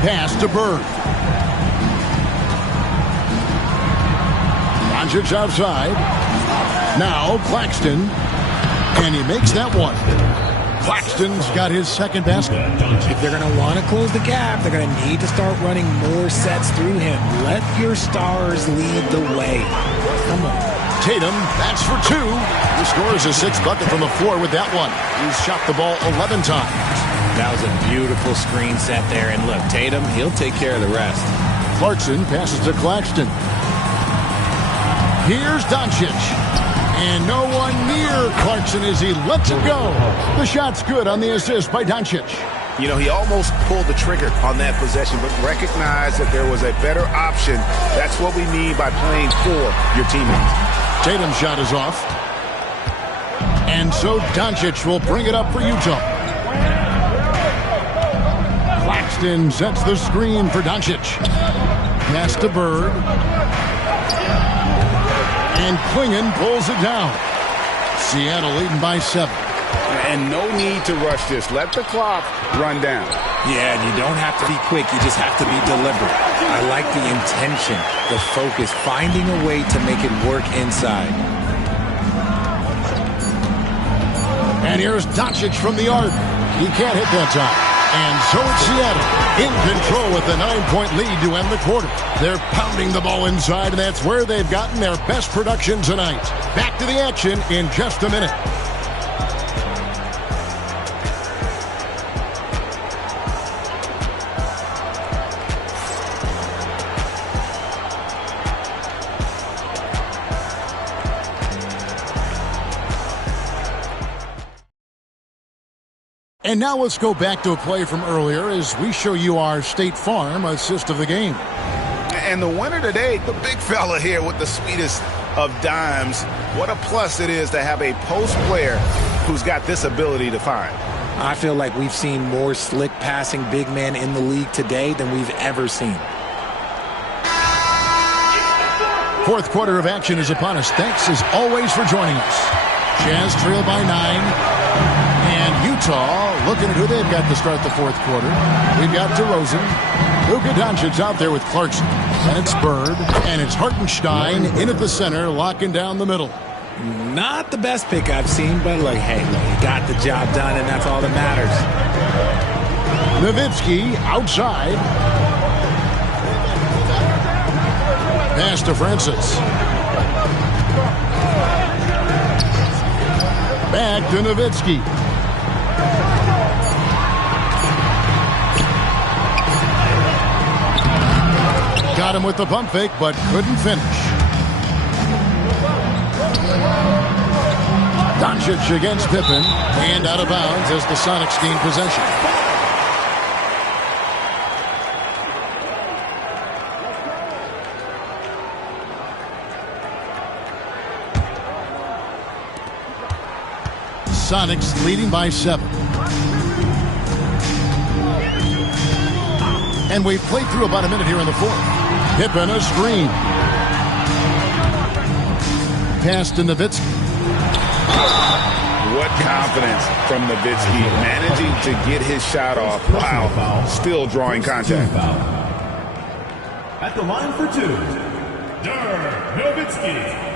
Pass to Bird. Doncic outside. Now Claxton. And he makes that one. Claxton's got his second basket. If they're going to want to close the gap, they're going to need to start running more sets through him. Let your stars lead the way. Come on. Tatum, that's for 2. He scores his 6th bucket from the floor with that one. He's shot the ball 11 times. That was a beautiful screen set there. And look, Tatum, he'll take care of the rest. Clarkson passes to Claxton. Here's Doncic. And no one near Clarkson as he lets it go. The shot's good on the assist by Doncic. You know, he almost pulled the trigger on that possession, but recognized that there was a better option. That's what we need by playing for your teammates. Tatum's shot is off. And so Doncic will bring it up for Utah. Claxton sets the screen for Doncic. Pass to Bird. And Klingon pulls it down. Seattle leading by 7. And no need to rush this. Let the clock run down. Yeah, you don't have to be quick. You just have to be deliberate. I like the intention, the focus, finding a way to make it work inside. And here's Doncic from the arc. He can't hit that time. And so it's Seattle in control with a 9-point lead to end the quarter. They're pounding the ball inside, and that's where they've gotten their best production tonight. Back to the action in just a minute. And now let's go back to a play from earlier as we show you our State Farm assist of the game. And the winner today, the big fella here with the sweetest of dimes. What a plus it is to have a post player who's got this ability to find. I feel like we've seen more slick passing big men in the league today than we've ever seen. Fourth quarter of action is upon us. Thanks as always for joining us. Jazz trail by 9. And Utah looking at who they've got to start the fourth quarter. We've got DeRozan. Luka Doncic out there with Clarkson. And it's Bird. And it's Hartenstein in at the center, locking down the middle. Not the best pick I've seen, but look, hey, he got the job done, and that's all that matters. Nowitzki outside. Pass to Francis. Back to Nowitzki. Got him with the pump fake, but couldn't finish. Doncic against Pippen, and out of bounds as the Sonics gain possession. Sonics leading by 7. And we've played through about a minute here in the fourth. Pippen a screen. Pass to Nowitzki. What confidence from Nowitzki, managing to get his shot off while still drawing contact. At the line for 2, Dirk Nowitzki.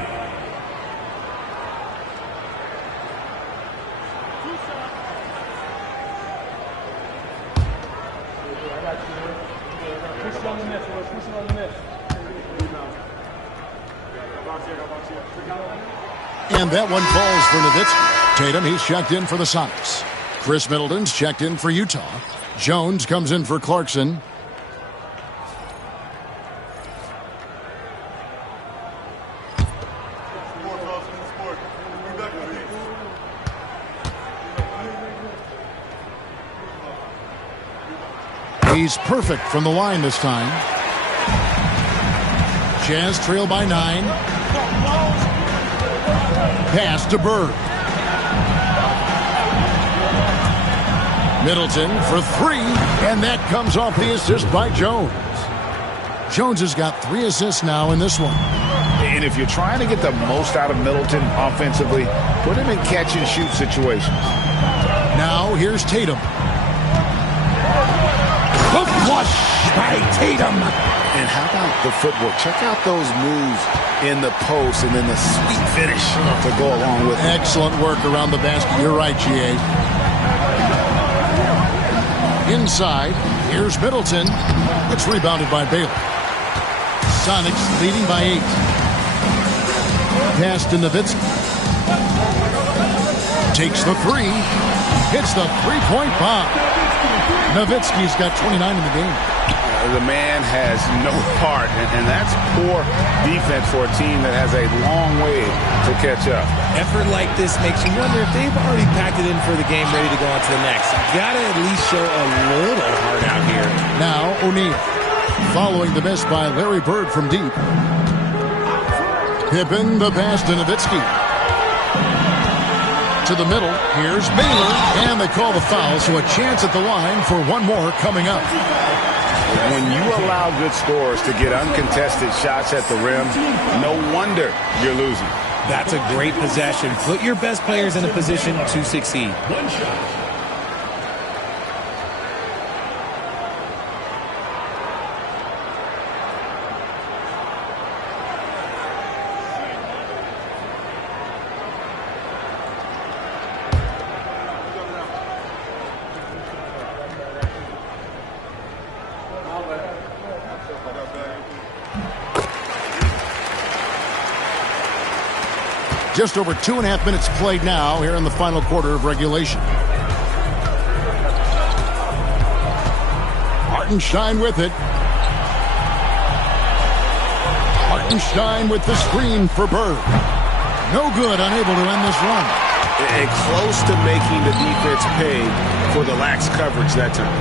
And that one falls for Nowitzki. Tatum, he's checked in for the Sonics. Chris Middleton's checked in for Utah. Jones comes in for Clarkson. He's perfect from the line this time. Jazz trail by 9. Pass to Bird. Middleton for 3, and that comes off the assist by Jones. Jones has got 3 assists now in this one. And if you're trying to get the most out of Middleton offensively, put him in catch-and-shoot situations. Now here's Tatum. The flush by Tatum. And how about the footwork? Check out those moves in the post and then the sweet finish to go along with it. Excellent work around the basket. You're right, G.A. Inside, here's Middleton. It's rebounded by Baylor. Sonics leading by 8. Pass to Nowitzki. Takes the 3. Hits the three-point bomb. Nowitzki's got 29 in the game. The man has no heart, and that's poor defense for a team that has a long way to catch up. Effort like this makes you wonder if they've already packed it in for the game, ready to go on to the next. Gotta at least show a little heart out here. Now O'Neal, following the miss by Larry Bird from deep. Pippen the pass to Nowitzki. To the middle, here's Baylor, and they call the foul, so a chance at the line for one more coming up. When you allow good scorers to get uncontested shots at the rim, no wonder you're losing. That's a great possession. Put your best players in a position to succeed. One shot. Just over 2.5 minutes played now here in the final quarter of regulation. Hartenstein with it. Hartenstein with the screen for Bird. No good, unable to end this run. And close to making the defense pay for the lax coverage that time.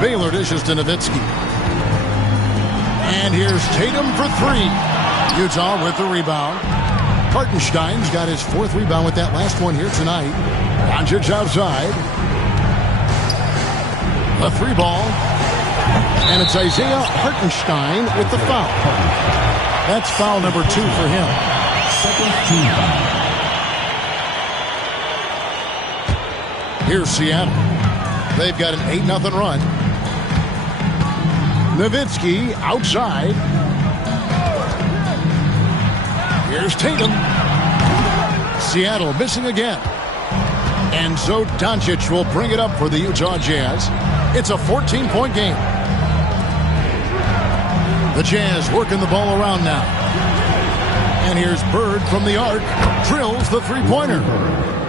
Baylor dishes to Nowitzki. And here's Tatum for 3. Utah with the rebound. Hartenstein's got his 4th rebound with that last one here tonight. Doncic outside. The 3 ball. And it's Isaiah Hartenstein with the foul. That's foul number 2 for him. Here's Seattle. They've got an 8-0 run. Nowitzki outside. Here's Tatum. Seattle missing again. And so Doncic will bring it up for the Utah Jazz. It's a 14-point game. The Jazz working the ball around now. And here's Bird from the arc. Drills the three-pointer.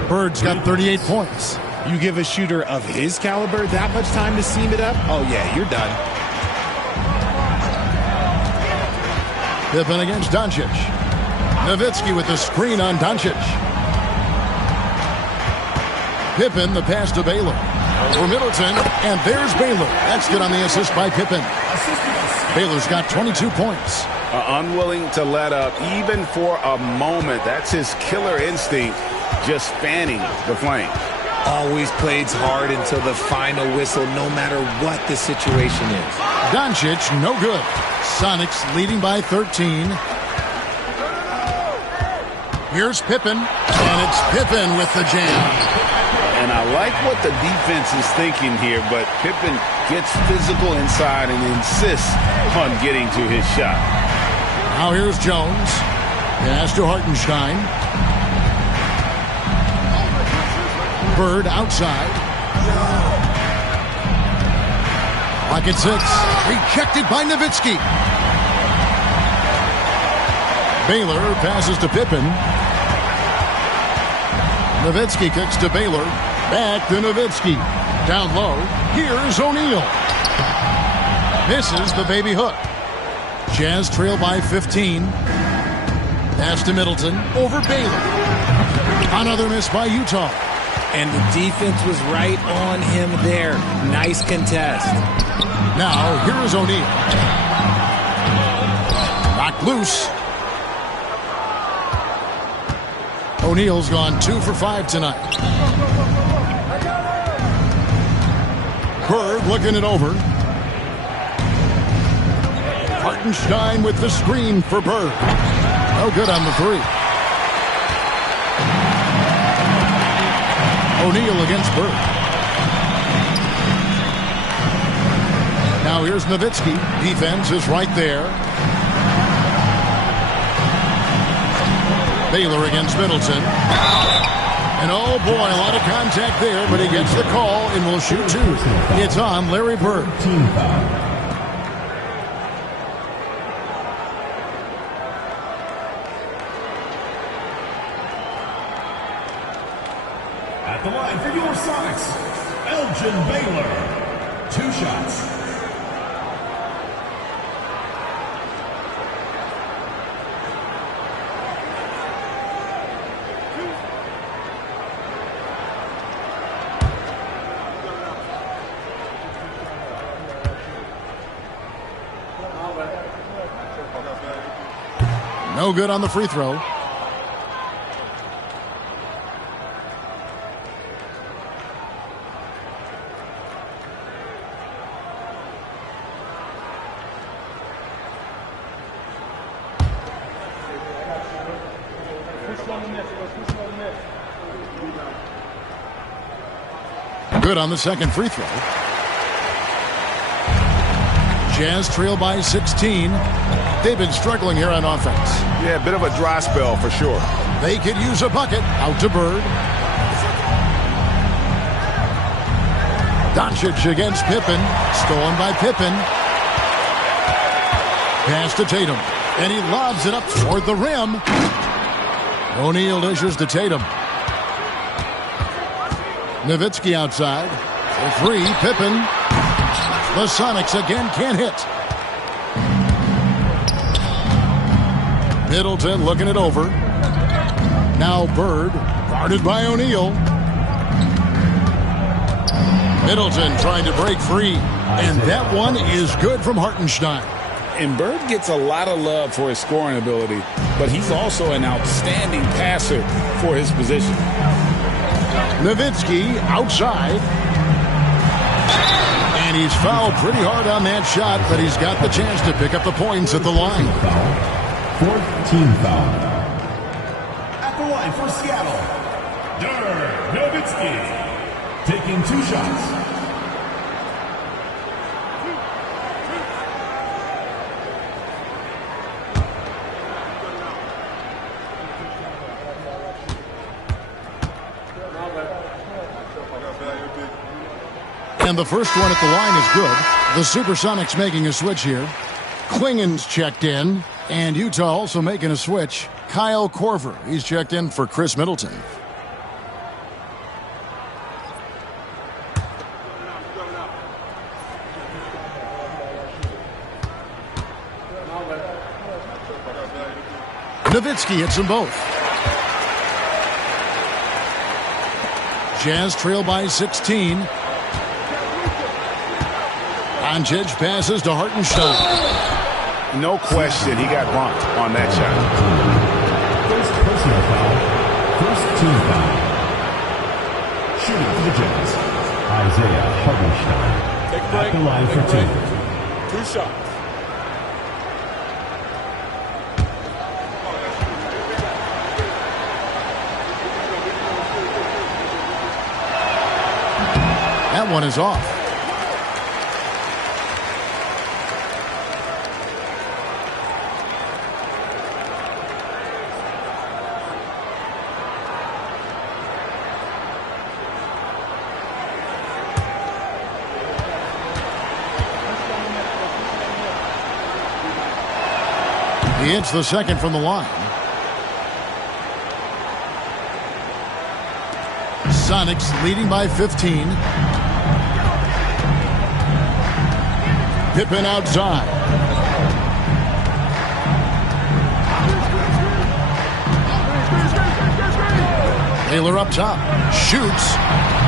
Bird's got 38 points. You give a shooter of his caliber that much time to seam it up? Oh, yeah, you're done. Pippen against Doncic. Nowitzki with the screen on Doncic. Pippen, the pass to Baylor. For Middleton, and there's Baylor. That's good on the assist by Pippen. Baylor's got 22 points. Unwilling to let up even for a moment. That's his killer instinct just fanning the flame. Always plays hard until the final whistle, no matter what the situation is. Doncic, no good. Sonics leading by 13. Here's Pippen, and it's Pippen with the jam. And I like what the defense is thinking here, but Pippen gets physical inside and insists on getting to his shot. Now here's Jones. Pass to Hartenstein. Bird outside. Pocket 6. Rejected by Nowitzki. Baylor passes to Pippen. Nowitzki kicks to Baylor. Back to Nowitzki. Down low. Here's O'Neal. Misses the baby hook. Jazz trail by 15. Pass to Middleton. Over Baylor. Another miss by Utah. And the defense was right on him there. Nice contest. Now, here is O'Neal. Knocked loose. O'Neal's gone 2 for 5 tonight. Bird looking it over. Hartenstein with the screen for Bird. No good on the 3. O'Neal against Bird. Now here's Nowitzki. Defense is right there. Baylor against Middleton. And oh boy, a lot of contact there, but he gets the call and will shoot 2. It's on Larry Bird. Team foul. At the line for your Sonics, Elgin Baylor. 2 shots. No good on the free throw. Good on the second free throw. Jazz trail by 16. They've been struggling here on offense. Yeah, a bit of a dry spell for sure. They could use a bucket. Out to Bird. Doncic against Pippen. Stolen by Pippen. Pass to Tatum. And he lobs it up toward the rim. O'Neal dishes to Tatum. Nowitzki outside. For 3, Pippen. The Sonics again can't hit. Middleton looking it over. Now Bird, guarded by O'Neal. Middleton trying to break free. And that one is good from Hartenstein. And Bird gets a lot of love for his scoring ability, but he's also an outstanding passer for his position. Nowitzki outside. And he's fouled pretty hard on that shot, but he's got the chance to pick up the points at the line. 4th team foul. At the line for Seattle, Dirk Nowitzki. Taking 2 shots. And the first one at the line is good. The Supersonics making a switch here. Klingen's checked in. And Utah also making a switch. Kyle Korver, he's checked in for Chris Middleton. Nowitzki hits them both. Jazz trail by 16. Doncic passes to Hartenstein. No question, he got bumped on that shot. First personal foul. First team foul. Shooting for the Jazz, Isaiah Hartenstein. Take a break. At the line for two. 2 shots. That one is off. He hits the second from the line. Sonics leading by 15. Pippen outside. Baylor up top. Shoots.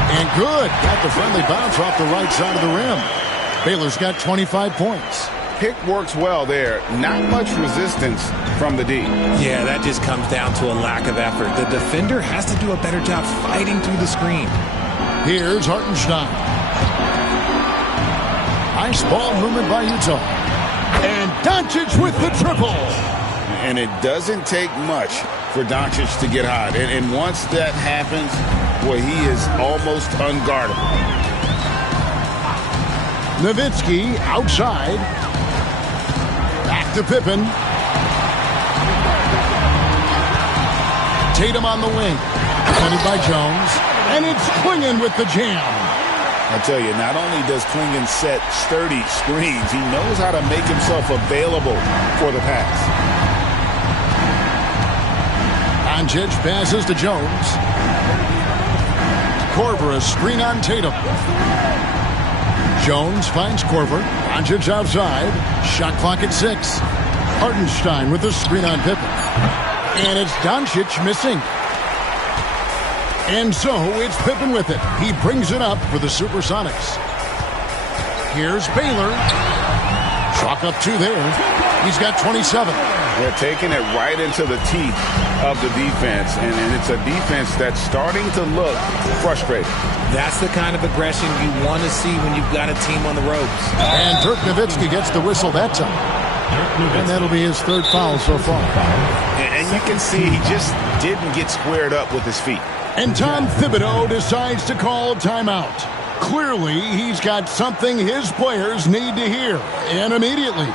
And good. Got the friendly bounce off the right side of the rim. Baylor's got 25 points. Pick works well there. Not much resistance from the D. Yeah, that just comes down to a lack of effort. The defender has to do a better job fighting through the screen. Here's Hartenstein. Nice ball movement by Utah. And Doncic with the triple. And it doesn't take much for Doncic to get hot. And once that happens, boy, he is almost unguardable. Nowitzki outside. Back to Pippen. Tatum on the wing. Defended by Jones. And it's Klingon with the jam. I tell you, not only does Klingon set sturdy screens, he knows how to make himself available for the pass. Doncic passes to Jones. Korver a screen on Tatum. Jones finds Korver. Doncic outside. Shot clock at 6. Hartenstein with the screen on Pippen. And it's Doncic missing. And so it's Pippen with it. He brings it up for the Supersonics. Here's Baylor. Chalk up 2 there. He's got 27. They're taking it right into the teeth of the defense. And it's a defense that's starting to look frustrated. That's the kind of aggression you want to see when you've got a team on the ropes. And Dirk Nowitzki gets the whistle that time. And that'll be his 3rd foul so far. And you can see he just didn't get squared up with his feet. And Tom Thibodeau decides to call timeout. Clearly, he's got something his players need to hear, and immediately.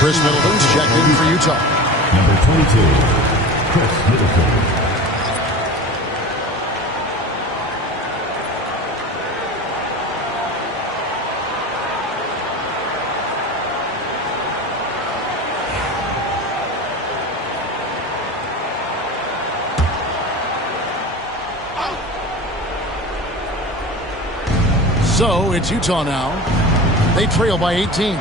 Chris Middleton's checked in for Utah. Number 22, Chris Middleton. So it's Utah now. They trail by 18.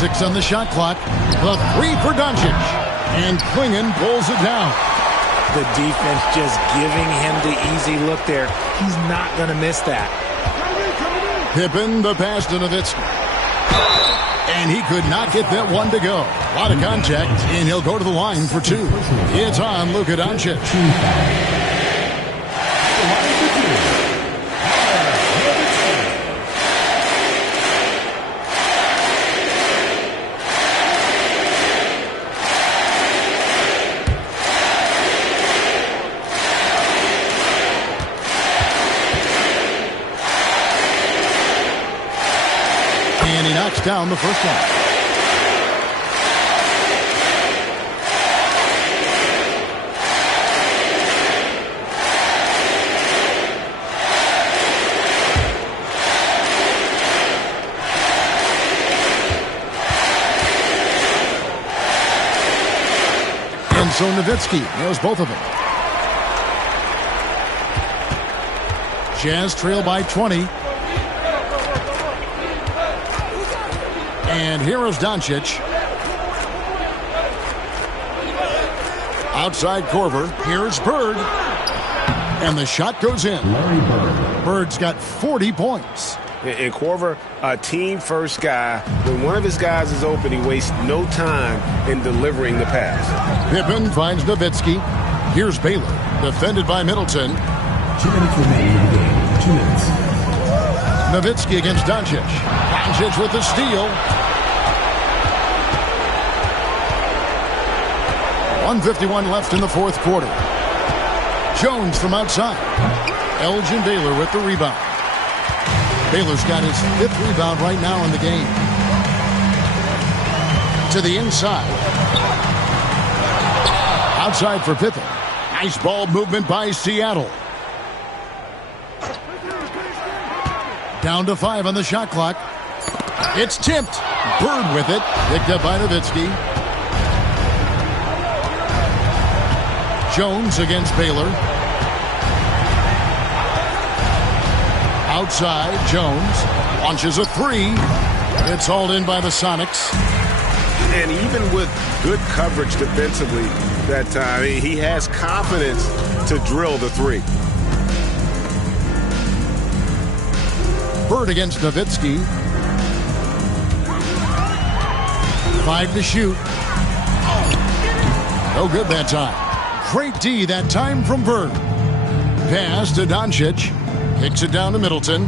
6 on the shot clock. The 3 for Doncic. And Klingon pulls it down. The defense just giving him the easy look there. He's not going to miss that. Pippen, the pass to Nowitzki. And he could not get that one to go. A lot of contact, and he'll go to the line for two. It's on Luka Doncic. And he knocks down the first one. And so Nowitzki nails both of them. Jazz trail by 20. And here is Doncic. Outside Korver. Here's Bird. And the shot goes in. Bird's got 40 points. And Korver, a team-first guy. When one of his guys is open, he wastes no time in delivering the pass. Pippen finds Nowitzki. Here's Baylor. Defended by Middleton. 2 minutes remaining in the game. 2 minutes. Nowitzki against Doncic. Doncic with the steal. 1:51 left in the fourth quarter. Jones from outside. Elgin Baylor with the rebound. Baylor's got his 5th rebound right now in the game. To the inside. Outside for Pippen. Nice ball movement by Seattle. Down to 5 on the shot clock. It's tipped. Bird with it. Picked up by Nowitzki. Jones against Baylor. Outside, Jones launches a 3. It's hauled in by the Sonics. And even with good coverage defensively that time, he has confidence to drill the 3. Bird against Nowitzki. 5 to shoot. No good that time. Great D that time from Bird. Pass to Doncic. Kicks it down to Middleton.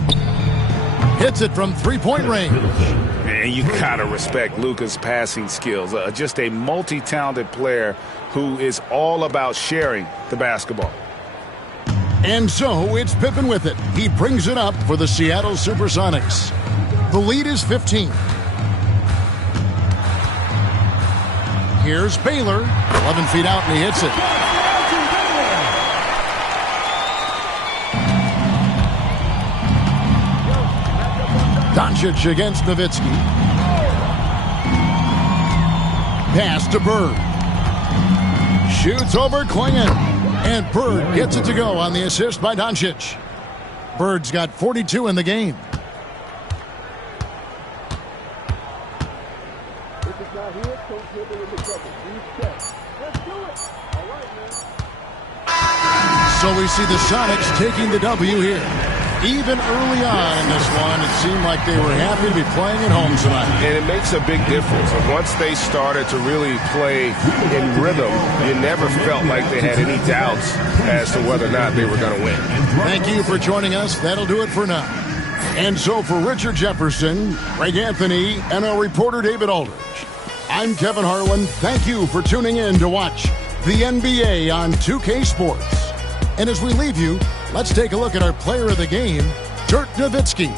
Hits it from 3-point range. And you gotta respect Luka's passing skills. Just a multi-talented player who is all about sharing the basketball. And so it's Pippen with it. He brings it up for the Seattle Supersonics. The lead is 15. Here's Baylor. 11 feet out and he hits it. Doncic against Nowitzki. Pass to Bird. Shoots over Klingon. And Bird gets it to go on the assist by Doncic. Bird's got 42 in the game. So we see the Sonics taking the W here. Even early on in this one, it seemed like they were happy to be playing at home tonight. And it makes a big difference. Once they started to really play in rhythm, you never felt like they had any doubts as to whether or not they were going to win. Thank you for joining us. That'll do it for now. And so for Richard Jefferson, Greg Anthony, and our reporter David Aldridge, I'm Kevin Harlan. Thank you for tuning in to watch the NBA on 2K Sports. And as we leave you, let's take a look at our player of the game, Dirk Nowitzki.